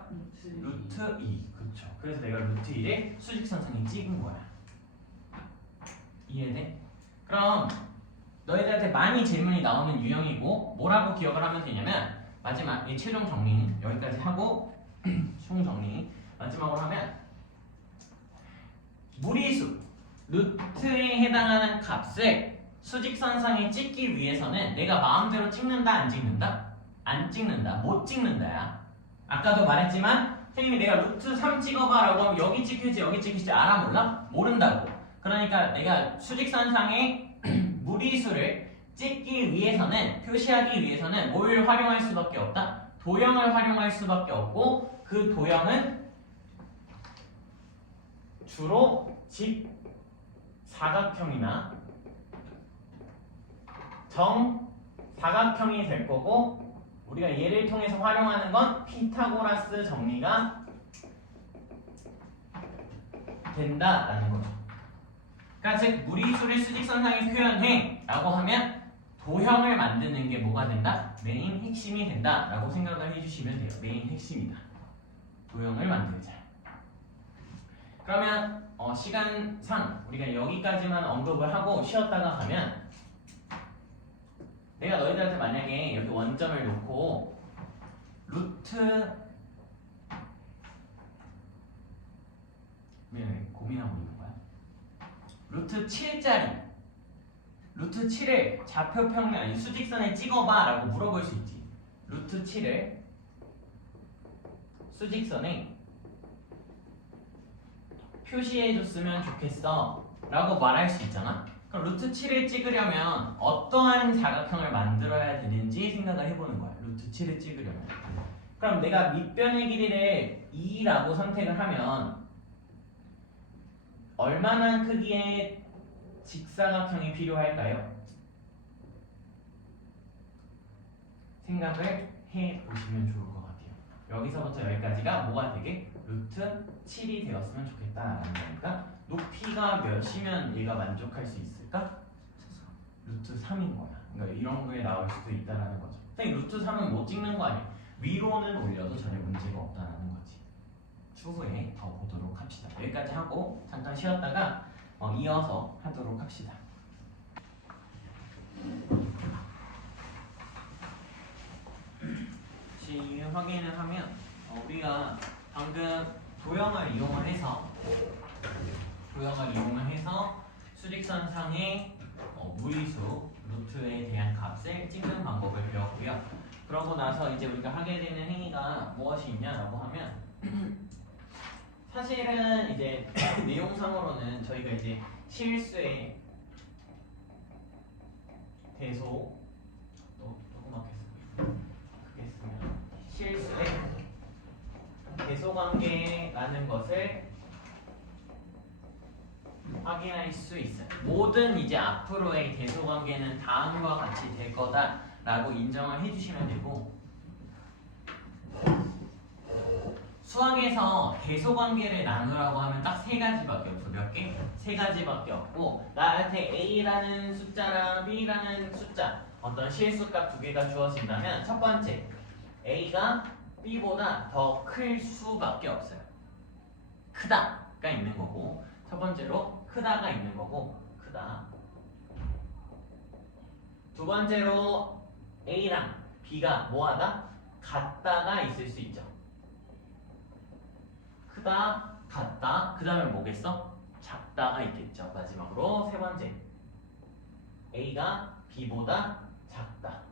루트 2. 그쵸. 그래서 내가 루트 2를 수직선상에 찍은 거야. 이해돼? 그럼 너희들한테 많이 질문이 나오는 유형이고 뭐라고 기억을 하면 되냐면 마지막 이 최종 정리 여기까지 하고 총 정리 마지막으로 하면 무리수 루트에 해당하는 값을 수직선상에 찍기 위해서는 내가 마음대로 찍는다 안 찍는다? 안 찍는다. 못 찍는다야. 아까도 말했지만 선생님이 내가 루트 3 찍어봐 라고 하면 여기 찍힐지 여기 찍힐지 알아 몰라? 모른다고. 그러니까 내가 수직선상의 무리수를 찍기 위해서는, 표시하기 위해서는 뭘 활용할 수밖에 없다? 도형을 활용할 수밖에 없고, 그 도형은 주로 직사각형이나 정사각형이 될 거고, 우리가 얘를 통해서 활용하는 건 피타고라스 정리가 된다라는 거죠. 그러니까 즉 무리수를 수직선상에 표현해 라고 하면 도형을 만드는 게 뭐가 된다? 메인 핵심이 된다 라고 생각을 해주시면 돼요. 메인 핵심이다. 도형을 만들자. 그러면 시간상 우리가 여기까지만 언급을 하고 쉬었다가 가면, 내가 너희들한테 만약에 여기 원점을 놓고 왜 고민하고 있는 거야? 루트 7짜리 루트 7을 좌표평면 아니 수직선에 찍어봐 라고 물어볼 수 있지. 루트 7을 수직선에 표시해줬으면 좋겠어 라고 말할 수 있잖아. 그럼 루트 7을 찍으려면 어떠한 사각형을 만들어야 되는지 생각을 해보는 거야. 루트 7을 찍으려면. 그럼 내가 밑변의 길이를 2라고 선택을 하면 얼마나 크기의 직사각형이 필요할까요? 생각을 해보시면 좋을 것 같아요. 여기서부터 여기까지가 뭐가 되게 루트 7이 되었으면 좋겠다라는 거니까 높이가 몇이면 얘가 만족할 수 있을까? 루트 3인 거야. 그러니까 이런 거에 나올 수도 있다라는 거죠. 선생님 루트 3은 못 찍는 거 아니에요? 위로는 올려도 전혀 문제가 없다라는 거지. 추후에 더 보도록 합시다. 여기까지 하고 잠깐 쉬었다가 이어서 하도록 합시다. 확인을 하면 우리가 방금 도형을 이용을 해서 수직선상의 무리수 루트에 대한 값을 찍는 방법을 배웠고요. 그러고 나서 이제 우리가 하게 되는 행위가 무엇이 있냐라고 하면 사실은 이제 내용상으로는 저희가 이제 실수의 대소 조그맣게 크게 쓰면 실수의 대소관계라는 것을 확인할 수 있어요. 모든 이제 앞으로의 대소관계는 다음과 같이 될 거다라고 인정을 해주시면 되고, 수학에서 대소관계를 나누라고 하면 딱 세 가지밖에 없어. 몇 개? 세 가지밖에 없고, 나한테 A라는 숫자랑 B라는 숫자, 어떤 실수값 두 개가 주어진다면 첫 번째, A가 B보다 더 클 수밖에 없어요. 크다가 있는 거고, 첫 번째로 크다가 있는 거고, 크다. 두 번째로 A랑 B가 뭐하다? 같다가 있을 수 있죠. 크다, 같다. 그 다음에 뭐겠어? 작다가 있겠죠. 마지막으로 세 번째, A가 B보다 작다.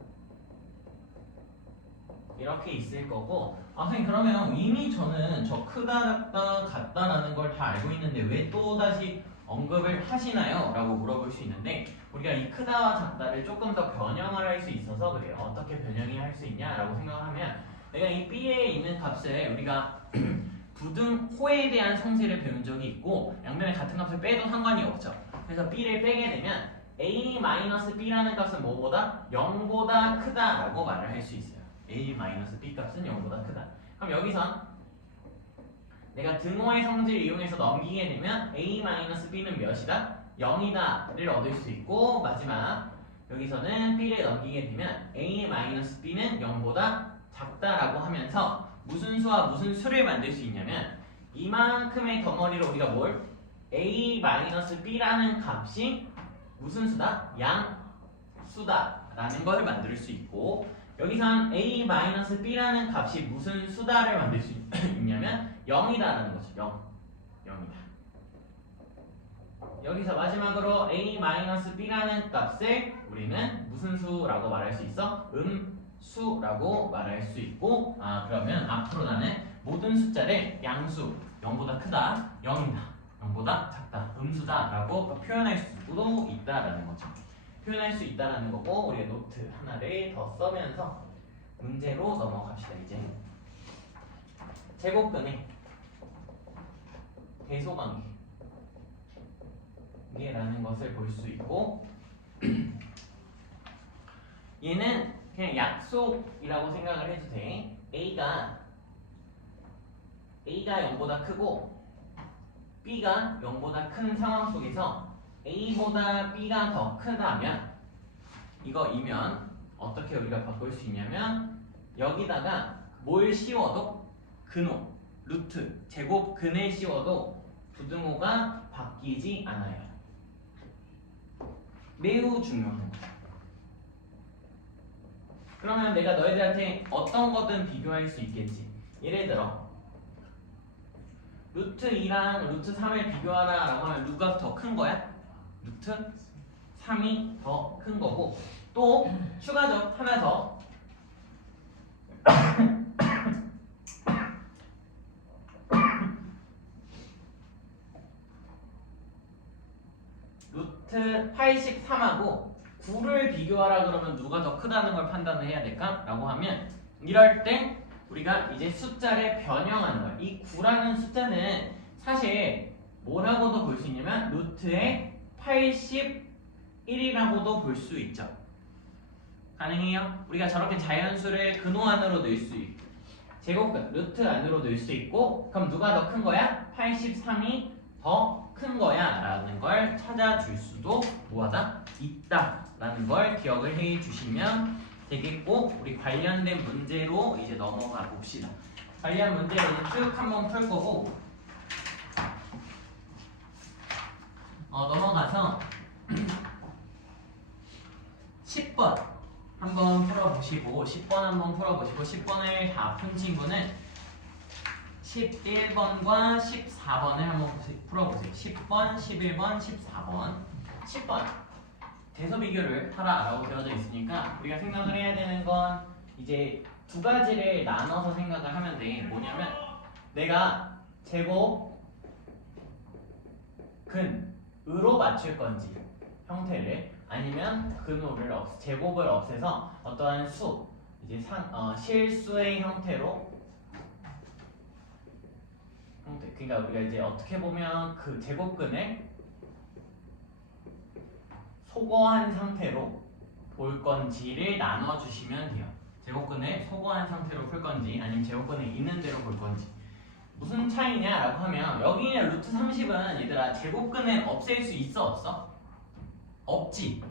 이렇게 있을 거고, 선생님 그러면 이미 저는 저 크다, 작다, 같다라는 걸 다 알고 있는데 왜 또 다시 언급을 하시나요? 라고 물어볼 수 있는데, 우리가 이 크다와 작다를 조금 더 변형을 할 수 있어서 그래요. 어떻게 변형이 할 수 있냐라고 생각을 하면, 내가 이 B에 있는 값을 우리가 부등호에 대한 성질을 배운 적이 있고, 양면에 같은 값을 빼도 상관이 없죠. 그래서 B를 빼게 되면 A-B라는 값은 뭐보다? 0보다 크다라고 말을 할 수 있어요. A-B 값은 0보다 크다. 그럼 여기선 내가 등호의 성질을 이용해서 넘기게 되면 A-B는 몇이다? 0이다를 얻을 수 있고, 마지막 여기서는 B를 넘기게 되면 A-B는 0보다 작다라고 하면서 무슨 수와 무슨 수를 만들 수 있냐면, 이만큼의 덩어리로 우리가 뭘? A-B라는 값이 무슨 수다? 양수다라는 걸 만들 수 있고, 여기선 A-B라는 값이 무슨 수다를 만들 수 있냐면 0이다라는 거죠. 0이다. 여기서 마지막으로 A-B라는 값을 우리는 무슨 수라고 말할 수 있어? 수라고 말할 수 있고, 그러면 앞으로 나는 모든 숫자를 양수 0보다 크다, 0이다, 0보다 작다, 음수다 라고 표현할 수도 있다라는 거죠. 표현할 수 있다라는 거고 우리가 노트 하나를 더 써면서 문제로 넘어갑시다. 이제 제곱근의 대소관계라는 것을 볼 수 있고 얘는 그냥 약속이라고 생각을 해도 돼. A가 0보다 크고 B가 0보다 큰 상황 속에서 A보다 B가 더 크다면 이거이면 어떻게 우리가 바꿀 수 있냐면 여기다가 뭘 씌워도 근호, 루트, 제곱근을 씌워도 부등호가 바뀌지 않아요. 매우 중요한 거죠. 그러면 내가 너희들한테 어떤 거든 비교할 수 있겠지. 예를 들어 루트 2랑 루트 3을 비교하라 라고 하면 누가 더 큰 거야? 루트 3이 더 큰 거고 또 추가적 하나 더 루트 83하고 9를 비교하라 그러면 누가 더 크다는 걸 판단을 해야 될까? 라고 하면 이럴 때 우리가 이제 숫자를 변형하는 거야. 이 9라는 숫자는 사실 뭐라고도 볼 수 있냐면 루트의 81이라고도 볼 수 있죠. 가능해요? 우리가 저렇게 자연수를 근호 안으로 넣을 수 있고 제곱근 루트 안으로 넣을 수 있고 그럼 누가 더 큰 거야? 83이 더 큰 거야 라는 걸 찾아줄 수도 뭐하다? 있다 라는 걸 기억을 해 주시면 되겠고 우리 관련된 문제로 이제 넘어가 봅시다. 관련 문제를 쭉 한번 풀 거고 넘어가서 10번 한번 풀어보시고 10번 한번 풀어보시고 10번을 다 푼 친구는 11번과 14번을 한번 풀어보세요. 10번, 11번, 14번 10번 대서 비교를 하라 라고 되어져 있으니까 우리가 생각을 해야 되는 건 이제 두 가지를 나눠서 생각을 하면 돼. 뭐냐면 내가 제곱 근으로 맞출 건지 형태를 아니면 근호를 제곱을 없애서 어떠한 수 이제 실수의 형태로 그러니까 우리가 이제 어떻게 보면 그 제곱근을 소거한 상태로 볼 건지를 나눠주시면 돼요. 제곱근을 소거한 상태로 풀 건지 아니면 제곱근에 있는 대로 볼 건지 무슨 차이냐라고 하면 여기는 루트 30은 얘들아 제곱근을 없앨 수 있어 없어? 없지.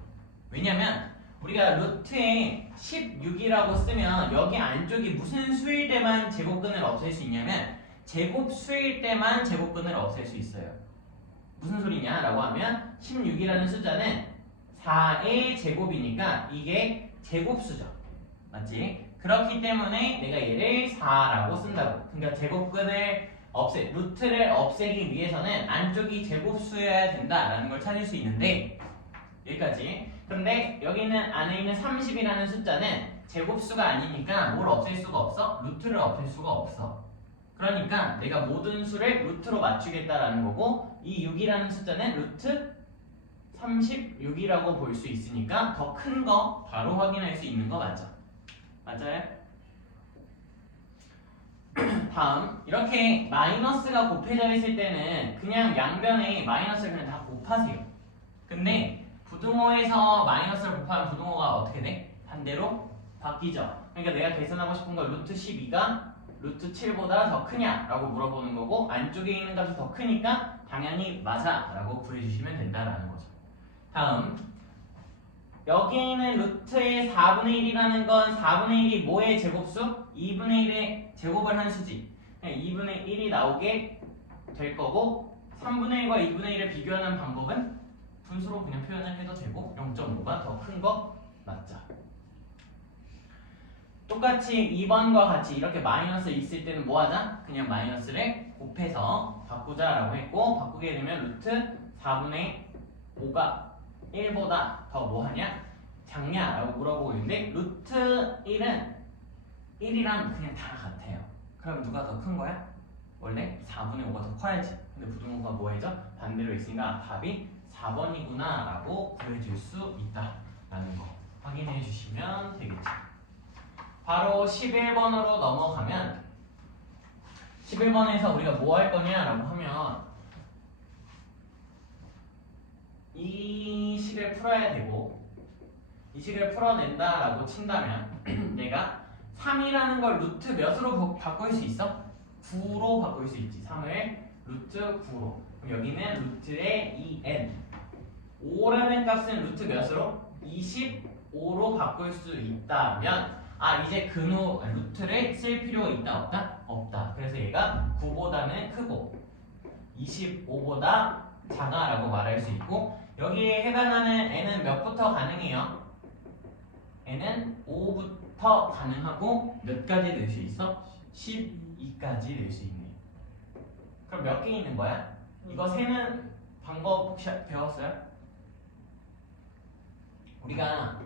왜냐면 우리가 루트에 16이라고 쓰면 여기 안쪽이 무슨 수일 때만 제곱근을 없앨 수 있냐면 제곱수일 때만 제곱근을 없앨 수 있어요. 무슨 소리냐 라고 하면 16이라는 숫자는 4의 제곱이니까 이게 제곱수죠. 맞지? 그렇기 때문에 내가 얘를 4라고 쓴다고. 그러니까 제곱근을 루트를 없애기 위해서는 안쪽이 제곱수여야 된다라는 걸 찾을 수 있는데 여기까지. 그런데 여기는 안에 있는 30이라는 숫자는 제곱수가 아니니까 뭘 없앨 수가 없어? 루트를 없앨 수가 없어. 그러니까 내가 모든 수를 루트로 맞추겠다라는 거고 이 6이라는 숫자는 루트 36이라고 볼 수 있으니까 더 큰 거 바로 확인할 수 있는 거 맞죠? 맞아요? 다음 이렇게 마이너스가 곱해져 있을 때는 그냥 양변에 마이너스를 그냥 다 곱하세요. 근데 부등호에서 마이너스를 곱하면 부등호가 어떻게 돼? 반대로 바뀌죠. 그러니까 내가 계산하고 싶은 건 루트 12가 루트 7보다 더 크냐라고 물어보는 거고 안쪽에 있는 값이 더 크니까 당연히 맞아 라고 구해주시면 된다라는 거죠. 다음 여기에 있는 루트의 4분의 1이라는 건 4분의 1이 뭐의 제곱수? 2분의 1의 제곱을 한 수지. 2분의 1이 나오게 될 거고 3분의 1과 2분의 1을 비교하는 방법은 분수로 그냥 표현을 해도 되고 0.5가 더 큰 거 맞죠? 똑같이 2번과 같이 이렇게 마이너스 있을 때는 뭐하자? 그냥 마이너스를 곱해서 바꾸자라고 했고 바꾸게 되면 루트 4분의 5가 1보다 더 뭐하냐? 작냐라고 물어보고 있는데 루트 1은 1이랑 그냥 다 같아요. 그럼 누가 더 큰 거야? 원래 4분의 5가 더 커야지. 근데 부등호가 뭐해져? 반대로 있으니까 답이 4번이구나 라고 구해줄 수 있다 라는 거 확인해 주시면 되겠죠. 바로 11번으로 넘어가면 11번에서 우리가 뭐 할 거냐 라고 하면 이 식을 풀어야 되고 이 식을 풀어낸다 라고 친다면 내가 3이라는 걸 루트 몇으로 바꿀 수 있어? 9로 바꿀 수 있지. 3을 루트 9로. 그럼 여기는 루트의 2n 5라는 값은 루트 몇으로? 25로 바꿀 수 있다면 이제 루트를 쓸 필요가 있다 없다? 없다. 그래서 얘가 9보다는 크고 25보다 작아라고 말할 수 있고 여기에 해당하는 n은 몇부터 가능해요? n은 5부터 가능하고 몇 가지 낼 수 있어? 12까지 낼 수 있네. 그럼 몇 개 있는 거야? 이거 세는 방법 혹시 배웠어요? 우리가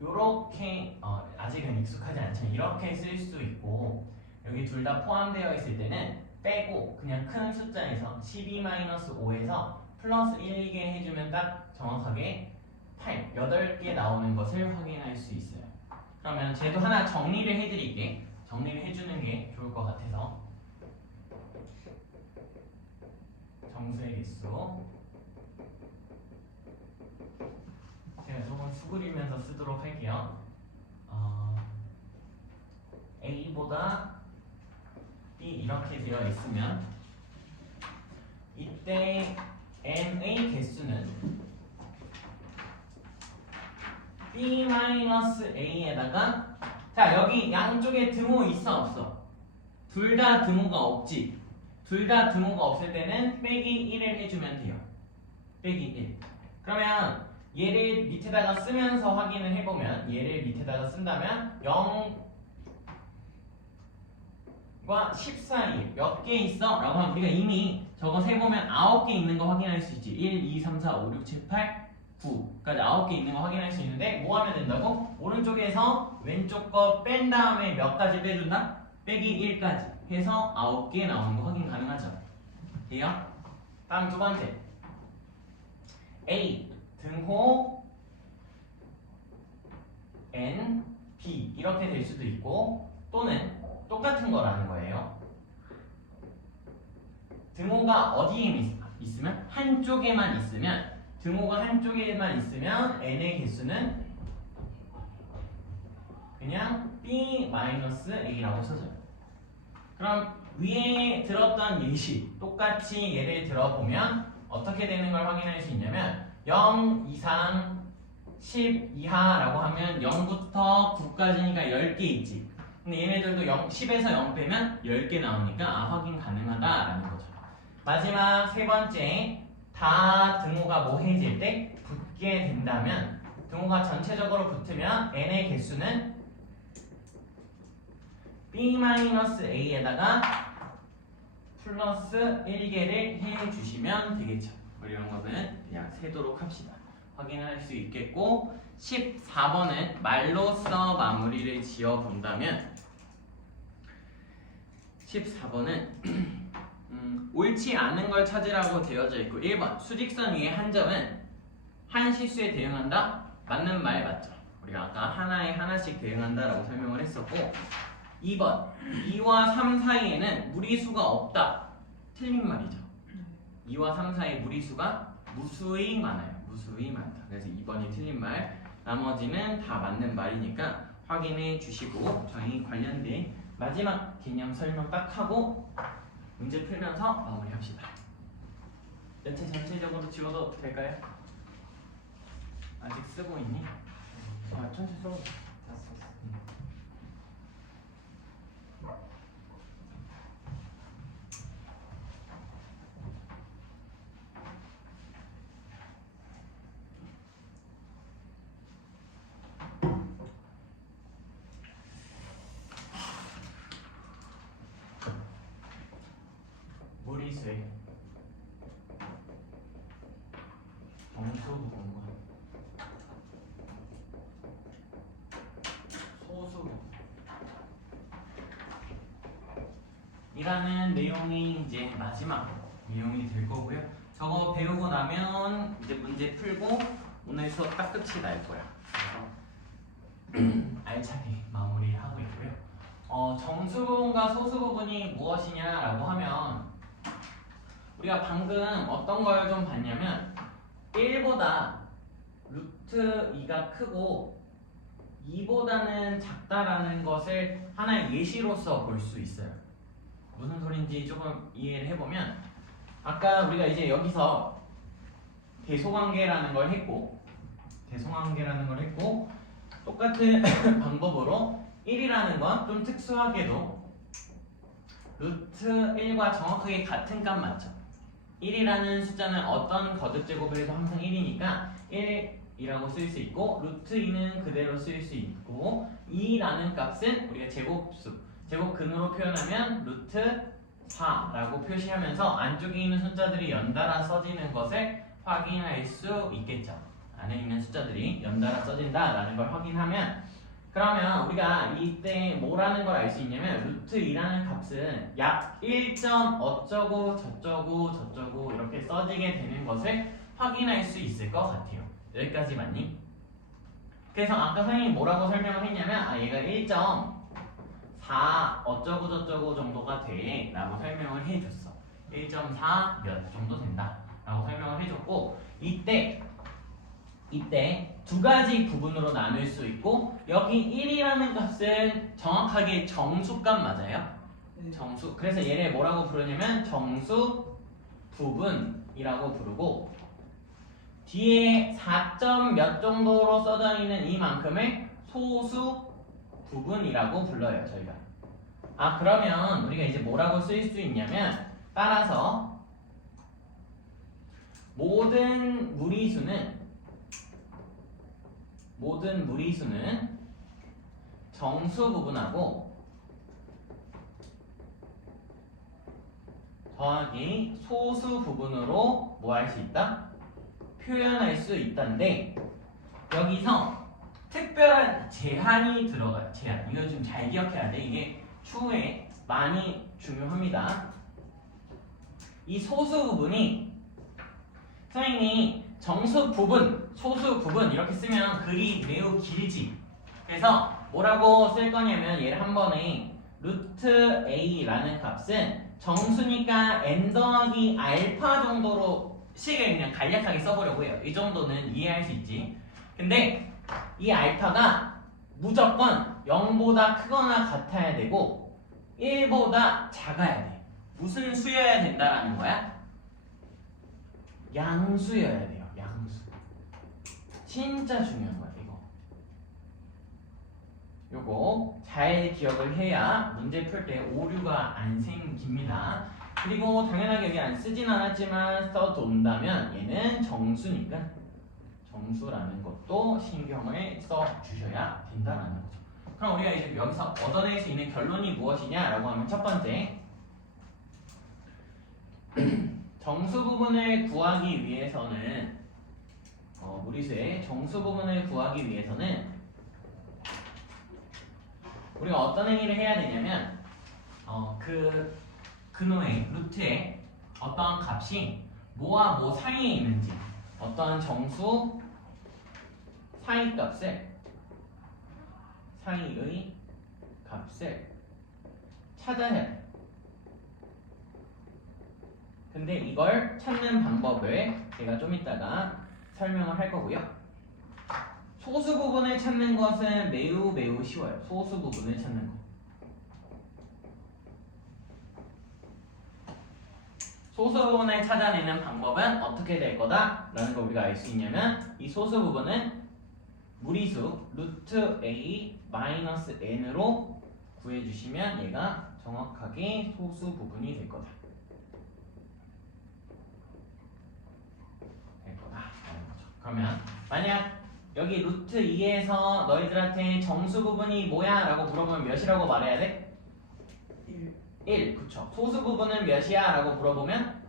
요렇게 아직은 익숙하지 않지만 이렇게 쓸 수 있고 여기 둘 다 포함되어 있을 때는 빼고 그냥 큰 숫자에서 12-5에서 플러스 1, 2개 해주면 딱 정확하게 8개 나오는 것을 확인할 수 있어요. 그러면 쟤도 하나 정리를 해드릴게. 정리를 해주는 게 좋을 것 같아서 정수의 개수 제가 조금 수그리면서 쓰도록 할게요. A보다 B 이렇게 되어 있으면 이때 N의 개수는 B-A에다가 자 여기 양쪽에 등호 있어 없어? 둘 다 등호가 없지. 둘 다 등호가 없을 때는 빼기 1을 해주면 돼요. 빼기 1. 그러면 얘를 밑에다가 쓰면서 확인을 해보면 얘를 밑에다가 쓴다면 0과 10 사이에 몇 개 있어? 라고 하면 우리가 이미 저거 세보면 9개 있는 거 확인할 수 있지. 1, 2, 3, 4, 5, 6, 7, 8, 9까지 9개 있는 거 확인할 수 있는데 뭐 하면 된다고? 오른쪽에서 왼쪽 거 뺀 다음에 몇 가지 빼준다? 빼기 1까지 해서 9개 나오는 거 확인 가능하죠. 돼요? 다음 두 번째 A 등호 N, B 이렇게 될 수도 있고 또는 똑같은 거라는 거예요. 등호가 어디에 있으면? 한쪽에만 있으면 등호가 한쪽에만 있으면 n의 개수는 그냥 B-A라고 써져요. 그럼 위에 들었던 예시 똑같이 예를 들어보면 어떻게 되는 걸 확인할 수 있냐면 0 이상 10 이하라고 하면 0부터 9까지니까 10개 있지. 근데 얘네들도 10에서 0 빼면 10개 나오니까 확인 가능하다라는 거죠. 마지막 세 번째 다 등호가 모해질 때 붙게 된다면 등호가 전체적으로 붙으면 n의 개수는 B-A에다가 플러스 1개를 해주시면 되겠죠. 이런 거는 그냥 세도록 합시다. 확인할 수 있겠고 14번은 말로써 마무리를 지어본다면 14번은 옳지 않은 걸 찾으라고 되어져 있고 1번 수직선 위에 한 점은 한 실수에 대응한다? 맞는 말 맞죠? 우리가 아까 하나에 하나씩 대응한다라고 설명을 했었고 2번 2와 3 사이에는 무리수가 없다. 틀린 말이죠. 2와 3 사이에 무리수가 무수히 많아요. 무수히 많다. 그래서 2번이 틀린 말 나머지는 다 맞는 말이니까 확인해 주시고 저희 관련된 마지막 개념 설명 딱 하고 문제 풀면서 마무리합시다. 전체 전체적으로 지워도 될까요? 아직 쓰고 있니? 천천히 써. 다 썼어. 무리수의 정수 부분과 소수 이라는 내용이 이제 마지막 내용이 될 거고요. 저거 배우고 나면 이제 문제 풀고 오늘 수업 딱 끝이 날 거야. 그래서 알차게 마무리하고 있고요. 정수 부분과 소수 부분이 무엇이냐라고 하면 우리가 방금 어떤 걸 좀 봤냐면 1보다 루트 2가 크고 2보다는 작다라는 것을 하나의 예시로서 볼 수 있어요. 무슨 소린지 조금 이해를 해보면 아까 우리가 이제 여기서 대소관계라는 걸 했고 똑같은 방법으로 1이라는 건 좀 특수하게도 루트 1과 정확하게 같은 값 맞죠? 1이라는 숫자는 어떤 거듭제곱을 해도 항상 1이니까 1이라고 쓸 수 있고 루트 2는 그대로 쓸 수 있고 2라는 값은 우리가 제곱수, 제곱근으로 표현하면 루트 4라고 표시하면서 안쪽에 있는 숫자들이 연달아 써지는 것을 확인할 수 있겠죠. 안에 있는 숫자들이 연달아 써진다라는 걸 확인하면 그러면 우리가 이때 뭐라는 걸 알 수 있냐면 루트 2라는 값은 약 1점 어쩌고 저쩌고 이렇게 써지게 되는 것을 확인할 수 있을 것 같아요. 여기까지 맞니? 그래서 아까 선생님이 뭐라고 설명을 했냐면 얘가 1.4 어쩌고 저쩌고 정도가 돼 라고 설명을 해줬어. 1.4 몇 정도 된다 라고 설명을 해줬고 이때 두 가지 부분으로 나눌 수 있고 여기 1이라는 값은 정확하게 정수값 맞아요? 네. 정수. 그래서 얘를 뭐라고 부르냐면 정수 부분이라고 부르고 뒤에 4점 몇 정도로 써져 있는 이만큼을 소수 부분이라고 불러요, 저희가. 그러면 우리가 이제 뭐라고 쓸 수 있냐면 따라서 모든 무리수는 정수 부분하고 더하기 소수 부분으로 뭐 할 수 있다? 표현할 수 있다는데 여기서 특별한 제한이 들어가요. 제한. 이거 좀 잘 기억해야 돼. 이게 추후에 많이 중요합니다. 이 소수 부분이 선생님이 정수 부분, 소수 부분 이렇게 쓰면 글이 매우 길지. 그래서 뭐라고 쓸 거냐면 얘를 한 번에 루트 a라는 값은 정수니까 n 더하기 알파 정도로 식을 그냥 간략하게 써보려고 해요. 이 정도는 이해할 수 있지. 근데 이 알파가 무조건 0보다 크거나 같아야 되고 1보다 작아야 돼. 무슨 수여야 된다라는 거야? 양수여야 돼요. 양수. 진짜 중요한 거야 이거. 요거 잘 기억을 해야 문제 풀 때 오류가 안 생깁니다. 그리고 당연하게 여기 안 쓰진 않았지만 써둔다면 얘는 정수니까 정수라는 것도 신경을 써주셔야 된다는 거죠. 그럼 우리가 이제 여기서 얻어낼 수 있는 결론이 무엇이냐라고 하면 첫 번째 정수 부분을 구하기 위해서는 무리수의 정수 부분을 구하기 위해서는 우리가 어떤 행위를 해야 되냐면 그 근호의 루트에 어떤 값이 뭐와 뭐 사이에 있는지 어떤 정수 사이의 값을 찾아야 돼. 근데 이걸 찾는 방법을 제가 좀 이따가 설명을 할 거고요. 소수 부분을 찾는 것은 매우 쉬워요. 소수 부분을 찾는 거. 소수 부분을 찾아내는 방법은 어떻게 될 거다라는 걸 우리가 알 수 있냐면 이 소수 부분은 무리수 루트 a 마이너스 n으로 구해주시면 얘가 정확하게 소수 부분이 될 거다. 그러면 만약 여기 루트 2에서 너희들한테 정수 부분이 뭐야? 라고 물어보면 몇이라고 말해야 돼? 1. 그쵸. 소수 부분은 몇이야? 라고 물어보면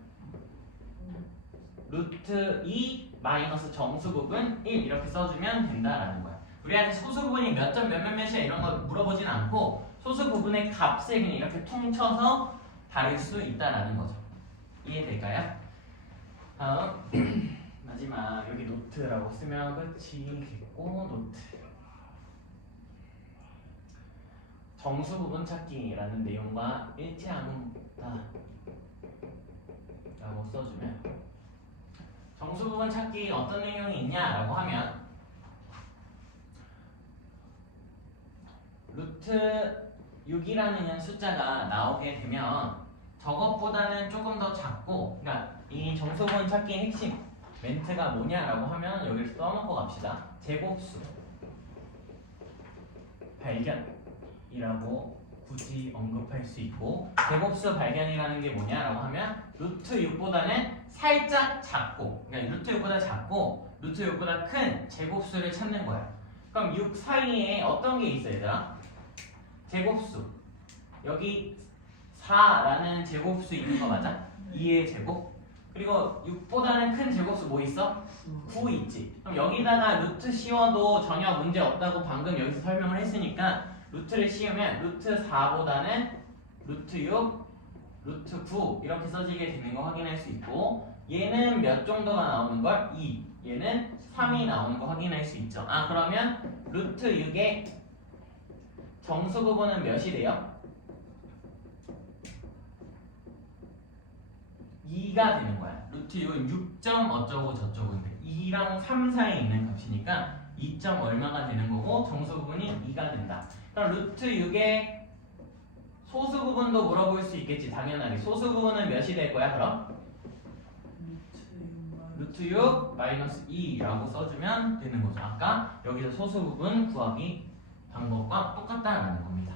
루트 2 마이너스 정수 부분 1 이렇게 써주면 된다라는 거야. 우리한테 소수 부분이 몇이야 이런 거 물어보진 않고 소수 부분의 값을 그냥 이렇게 퉁쳐서 다를 수 있다라는 거죠. 이해될까요? 다음 마지막 여기 노트라고 쓰면 끝이겠고 노트 정수 부분 찾기라는 내용과 일치하는다 라고 써주면 정수 부분 찾기 어떤 내용이 있냐라고 하면 루트 6이라는 숫자가 나오게 되면 저것보다는 조금 더 작고, 그러니까 이 정수 부분 찾기의 핵심 멘트가 뭐냐라고 하면 여기를 써놓고 갑시다. 제곱수 발견이라고 굳이 언급할 수 있고, 제곱수 발견이라는 게 뭐냐라고 하면 루트 6보다는 살짝 작고, 그러니까 루트 6보다 작고 루트 6보다 큰 제곱수를 찾는 거야. 그럼 6 사이에 어떤 게 있어 얘들아? 제곱수. 여기 4라는 제곱수 있는 거 맞아? 2의 제곱. 그리고 6보다는 큰 제곱수 뭐 있어? 9 있지. 그럼 여기다가 루트 씌워도 전혀 문제 없다고 방금 여기서 설명을 했으니까 루트를 씌우면 루트 4보다는 루트 6, 루트 9 이렇게 써지게 되는 거 확인할 수 있고, 얘는 몇 정도가 나오는 걸? 2. 얘는 3이 나오는 거 확인할 수 있죠. 아, 그러면 루트 6의 정수 부분은 몇이 돼요? 2가 되는 거야. 루트 6은 6점 어쩌고 저쩌고인데 2랑 3 사이에 있는 값이니까 2점 얼마가 되는 거고 정수 부분이 2가 된다. 그럼 루트 6의 소수 부분도 물어볼 수 있겠지. 당연하게 소수 부분은 몇이 될 거야 그럼? 루트 6 마이너스 2라고 써주면 되는 거죠. 아까 여기서 소수 부분 구하기 방법과 똑같다라는 겁니다.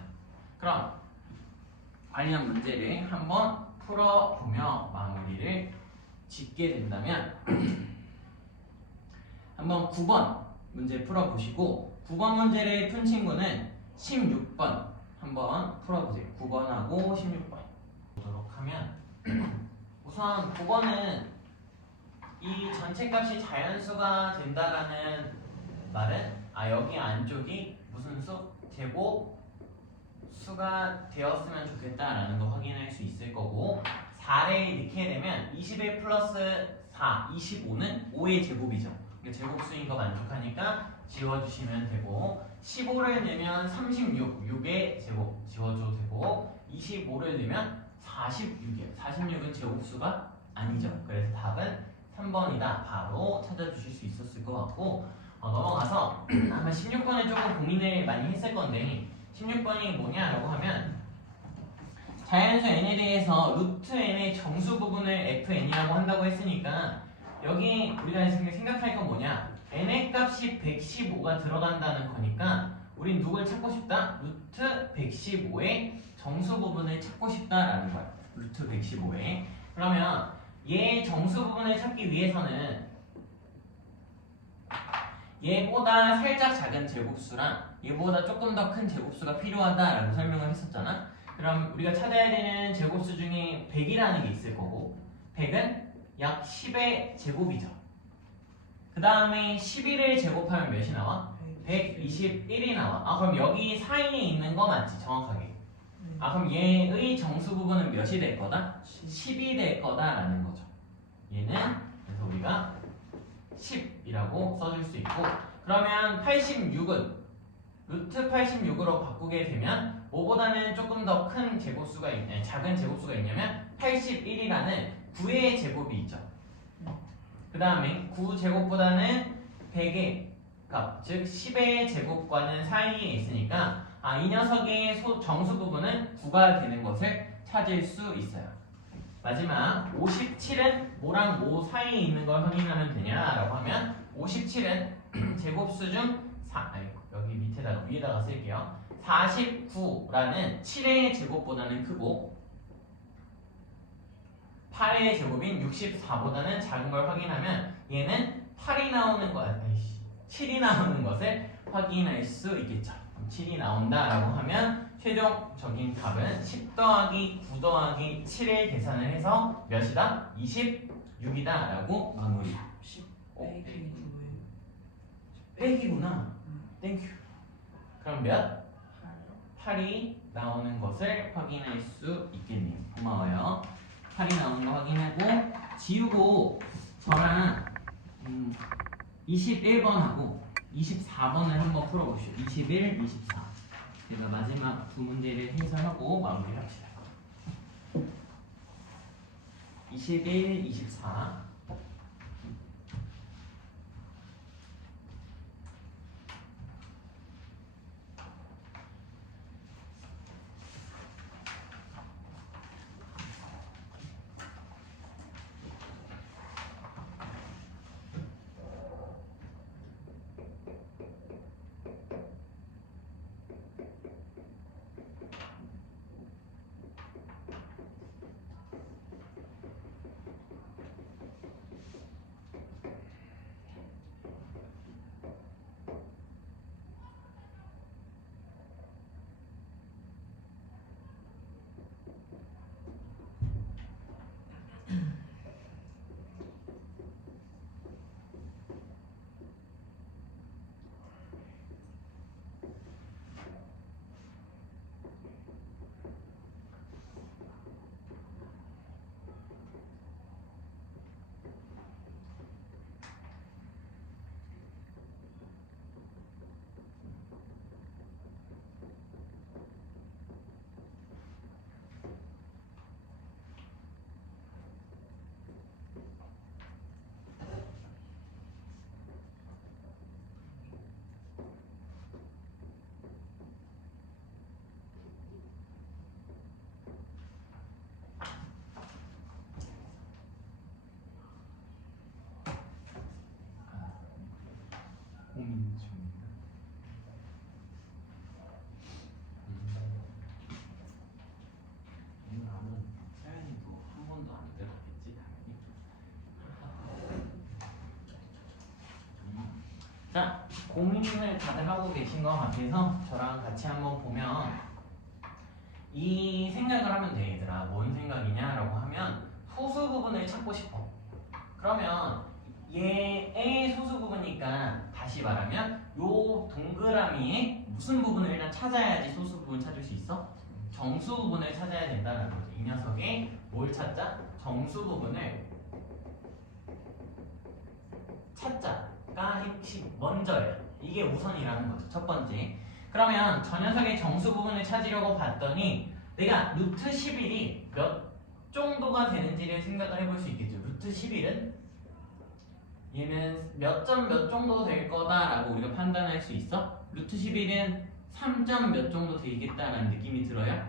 그럼 관련 문제를 한번 풀어보며 마무리를 짓게 된다면 한번 9번 문제 풀어보시고, 9번 문제를 푼 친구는 16번 한번 풀어보세요. 9번하고 16번 보도록 하면 우선 9번은 이 전체 값이 자연수가 된다라는 말은 여기 안쪽이 무슨 수? 제곱 수가 되었으면 좋겠다라는 거 확인할 수 있을 거고, 4를 넣게 되면 21 플러스 4, 25는 5의 제곱이죠. 제곱수인 거 만족하니까 지워주시면 되고, 15를 넣으면 36, 6의 제곱 지워줘도 되고, 25를 넣으면 46이에요. 46은 제곱수가 아니죠. 그래서 답은 3번이다. 바로 찾아주실 수 있었을 것 같고, 넘어가서 아마 16번에 조금 고민을 많이 했을 건데, 16번이 뭐냐라고 하면 자연수 n에 대해서 루트 n의 정수 부분을 fn이라고 한다고 했으니까 여기 우리가 생각할 건 뭐냐, n의 값이 115가 들어간다는 거니까 우린 누굴 찾고 싶다? 루트 115의 정수 부분을 찾고 싶다라는 거야. 루트 115에. 그러면 얘의 정수 부분을 찾기 위해서는 얘보다 살짝 작은 제곱수랑 얘보다 조금 더 큰 제곱수가 필요하다라고 설명을 했었잖아. 그럼 우리가 찾아야 되는 제곱수 중에 100이라는 게 있을 거고, 100은 약 10의 제곱이죠. 그 다음에 11을 제곱하면 몇이 나와? 121이 나와. 그럼 여기 사이에 있는 거 맞지? 정확하게. 그럼 얘의 정수 부분은 몇이 될 거다? 10이 될 거다라는 거죠. 얘는 그래서 우리가 10이라고 써줄 수 있고, 그러면 86은 루트 86으로 바꾸게 되면 뭐보다는 조금 더 큰 제곱수가 있냐, 작은 제곱수가 있냐면 81이라는 9의 제곱이 있죠. 그 다음에 9제곱보다는 100의 값, 즉 10의 제곱과는 사이에 있으니까 이 녀석의 정수 부분은 9가 되는 것을 찾을 수 있어요. 마지막 57은 뭐랑 뭐 사이에 있는 걸 확인하면 되냐라고 하면 57은 제곱수 중 여기 밑에다가 위에다가 쓸게요. 49라는 7의 제곱보다는 크고 8의 제곱인 64보다는 작은 걸 확인하면 얘는 8이 나오는 거, 7이 나오는 것을 확인할 수 있겠죠. 7이 나온다라고 하면 최종적인 답은 10 더하기 9 더하기 7의 계산을 해서 몇이다? 26이다 라고 마무리. 10 빼기 9예요. 빼기구나. 땡큐. 그럼 몇? 8이 나오는 것을 확인할 수 있겠네요. 고마워요. 8이 나오는 거 확인하고 지우고 저랑 21번하고 24번을 한번 풀어보시오. 21, 24. 제가 마지막 두 문제를 해설하고 마무리합시다. 21, 24. 고민 중입니다. 이거 하면 서연이도 한 번도 안 들었겠지 당연히. 자, 고민을 다들 하고 계신 것 같아서 저랑 같이 한번 보면 이 생각을 하면 돼 얘들아. 뭔 생각이냐라고 하면 소수 부분을 찾고 싶어. 그러면 얘의 소수 부분이니까 다시 말하면 요 동그라미의 무슨 부분을 일단 찾아야지 소수 부분 찾을 수 있어? 정수 부분을 찾아야 된다는 거죠. 이 녀석의 뭘 찾자? 정수 부분을 찾자가 핵심 먼저예요. 이게 우선이라는 거죠. 첫 번째. 그러면 저 녀석의 정수 부분을 찾으려고 봤더니 내가 루트 11이 몇 정도가 되는지를 생각을 해볼 수 있겠죠. 루트 11은 얘는 몇 점 몇 정도 될 거다라고 우리가 판단할 수 있어? 루트 11은 3점 몇 정도 되겠다라는 느낌이 들어요?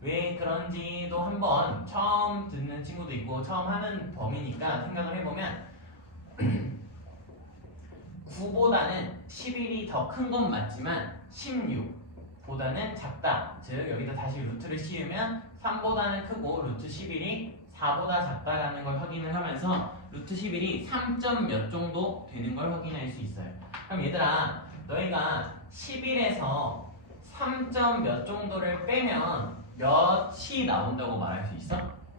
왜 그런지도 한번 처음 듣는 친구도 있고 처음 하는 범위니까 생각을 해보면 9보다는 11이 더 큰 건 맞지만 16보다는 작다. 즉 여기다 다시 루트를 씌우면 3보다는 크고 루트 11이 4보다 작다라는 걸 확인을 하면서 루트 11이 3점 몇 정도 되는 걸 확인할 수 있어요. 그럼 얘들아 너희가 11에서 3점 몇 정도를 빼면 몇이 나온다고 말할 수 있어?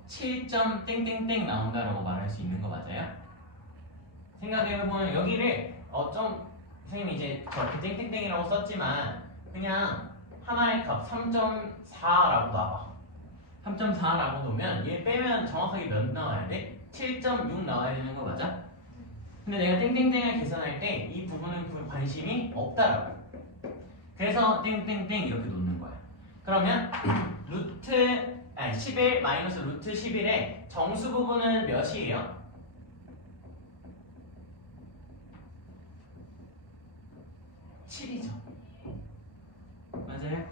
7점 땡땡땡 나온다라고 말할 수 있는 거 맞아요? 생각해보면 여기를 좀 선생님이 이제 저렇게 땡땡땡이라고 썼지만 그냥 하나의 값 3.4라고 나와. 3.4라고 놓으면 얘 빼면 정확하게 몇 나와야 돼? 7.6 나와야 되는 거 맞아? 근데 내가 땡땡땡을 계산할 때 이 부분은 관심이 없다라고. 그래서 땡땡땡 이렇게 놓는 거야. 그러면 루트 11 마이너스 루트 11의 정수 부분은 몇이에요? 7이죠. 맞아요?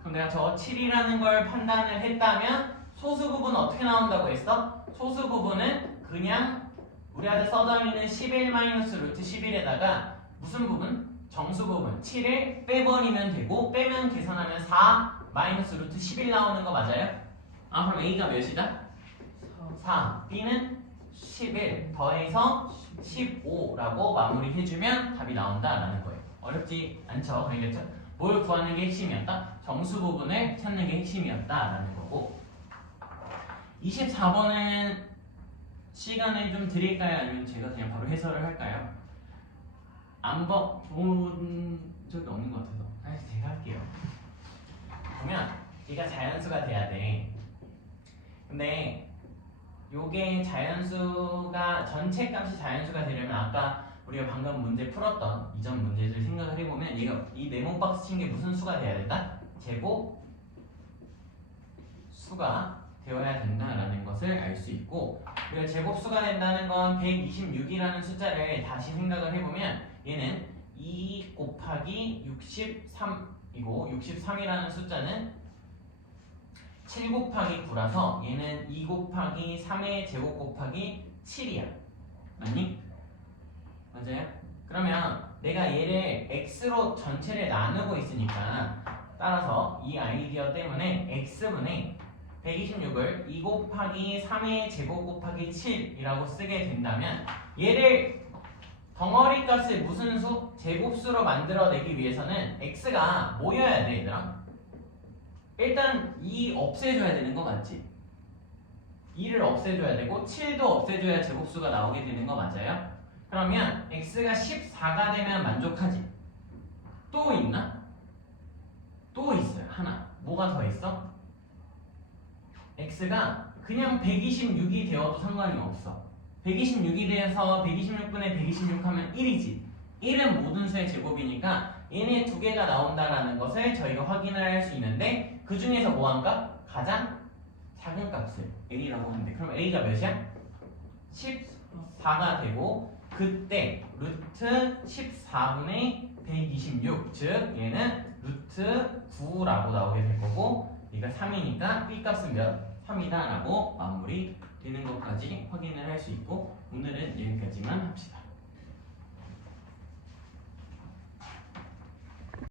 그럼 내가 저 7이라는 걸 판단을 했다면 소수 부분은 어떻게 나온다고 했어? 소수 부분은 그냥 우리한테 써져 있는 11 마이너스 루트 11에다가 무슨 부분? 정수 부분 7을 빼버리면 되고 빼면 계산하면 4 마이너스 루트 11 나오는 거 맞아요? 아 그럼 A가 몇이다? 4 B는 11 더해서 15라고 마무리해주면 답이 나온다라는 거예요. 어렵지 않죠? 알겠죠? 뭘 구하는 게 핵심이었다? 정수 부분을 찾는 게 핵심이었다라는 거고 24번은 시간을 좀 드릴까요? 아니면 제가 그냥 바로 해설을 할까요? 안 본 적이 없는 것 같아서 제가 할게요. 보면 얘가 자연수가 돼야 돼. 근데 요게 자연수가 전체 값이 자연수가 되려면 아까 우리가 방금 문제 풀었던 이전 문제들 생각을 해보면 얘가 이 네모 박스 친 게 무슨 수가 돼야 된다? 제곱 수가 되어야 된다라는 것을 알 수 있고, 우리가 제곱수가 된다는 건 126이라는 숫자를 다시 생각을 해보면 얘는 2 곱하기 63이고 63이라는 숫자는 7 곱하기 9라서 얘는 2 곱하기 3의 제곱 곱하기 7이야. 맞니? 맞아요? 그러면 내가 얘를 x로 전체를 나누고 있으니까 따라서 이 아이디어 때문에 x분의 126을 2 곱하기 3의 제곱 곱하기 7이라고 쓰게 된다면 얘를 덩어리 값을 무슨 수? 제곱수로 만들어내기 위해서는 x가 뭐여야 돼 얘들아? 일단 2 없애줘야 되는 거 맞지? 2를 없애줘야 되고 7도 없애줘야 제곱수가 나오게 되는 거 맞아요? 그러면 x가 14가 되면 만족하지? 또 있나? 또 있어요. 하나. 뭐가 더 있어? x가 그냥 126이 되어도 상관이 없어. 126이 돼서 126분의 126 하면 1이지. 1은 모든 수의 제곱이니까 얘네 두 개가 나온다라는 것을 저희가 확인을 할 수 있는데 그 중에서 뭐 한 값? 가장 작은 값을 a라고 하는데 그럼 a가 몇이야? 14가 되고 그때 루트 14분의 126 즉 얘는 루트 9라고 나오게 될 거고 얘가 3이니까 b 값은 몇? 3이다 라고 마무리 되는 것까지 확인을 할 수 있고 오늘은 여기까지만 합시다.